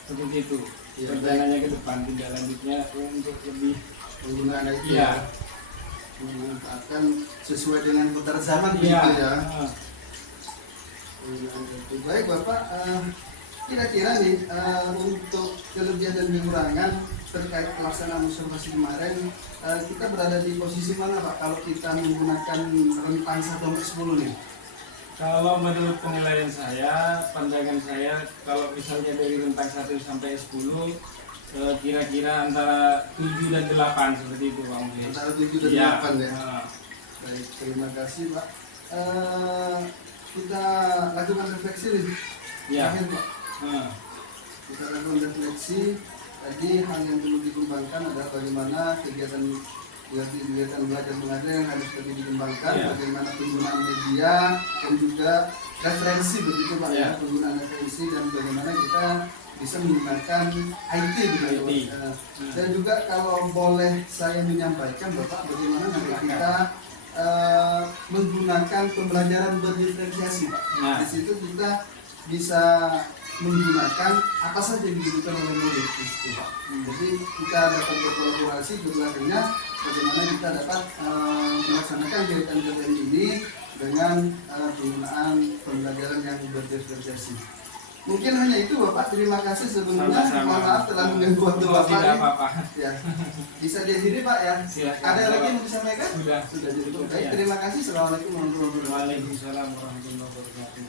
Seperti itu. Ya, Rencananya ke depan, tidak lanjutnya untuk lebih penggunaan IT Iya. ya, memanfaatkan sesuai dengan putar zaman Iya. begitu ya. Penggunaan IT. Baik Bapak, kira-kira nih untuk kelebihan dan kekurangan terkait pelaksanaan observasi kemarin, kita berada di posisi mana Pak kalau kita menggunakan rentang 1-10 nih? Kalau menurut penilaian saya, pandangan saya, kalau misalnya dari rentang 1 sampai 10, kira-kira antara 7 dan 8 seperti itu Pak Mukhlis. Antara 7 dan Iya. 8 ya. Baik, terima kasih Pak. Kita lakukan refleksi nih. Iya. Terakhir, Pak. Nah, Kita lakukan refleksi. Tadi hal yang perlu dikembangkan adalah bagaimana kegiatan belajar mengajar yang harus lebih dikembangkan, Iya. bagaimana penggunaan media dan juga referensi begitu Pak Iya. ya, penggunaan referensi dan bagaimana kita bisa menggunakan IT begitu Pak. IT. Dan juga kalau boleh saya menyampaikan Bapak, bagaimana nanti kita menggunakan pembelajaran berdiferensiasi Pak. Nah. Di situ kita bisa menggunakan apa saja yang dibutuhkan oleh murid itu. Jadi kita dapat berkolaborasi belakangnya bagaimana kita dapat melaksanakan kegiatan ini dengan penggunaan pembelajaran yang bervariasi. Mungkin hanya itu Bapak, terima kasih sebelumnya. Sama-sama. Mohon maaf telah mengganggu waktu Oh, Bapak. tidak nih. apa-apa. Ya. Bisa diakhiri Pak ya. Silakan. Ada lagi yang mau disampaikan? Sudah. Sudah cukup. Baik, Ya. terima kasih. Assalamualaikum warahmatullahi wabarakatuh. Waalaikumsalam warahmatullahi wabarakatuh.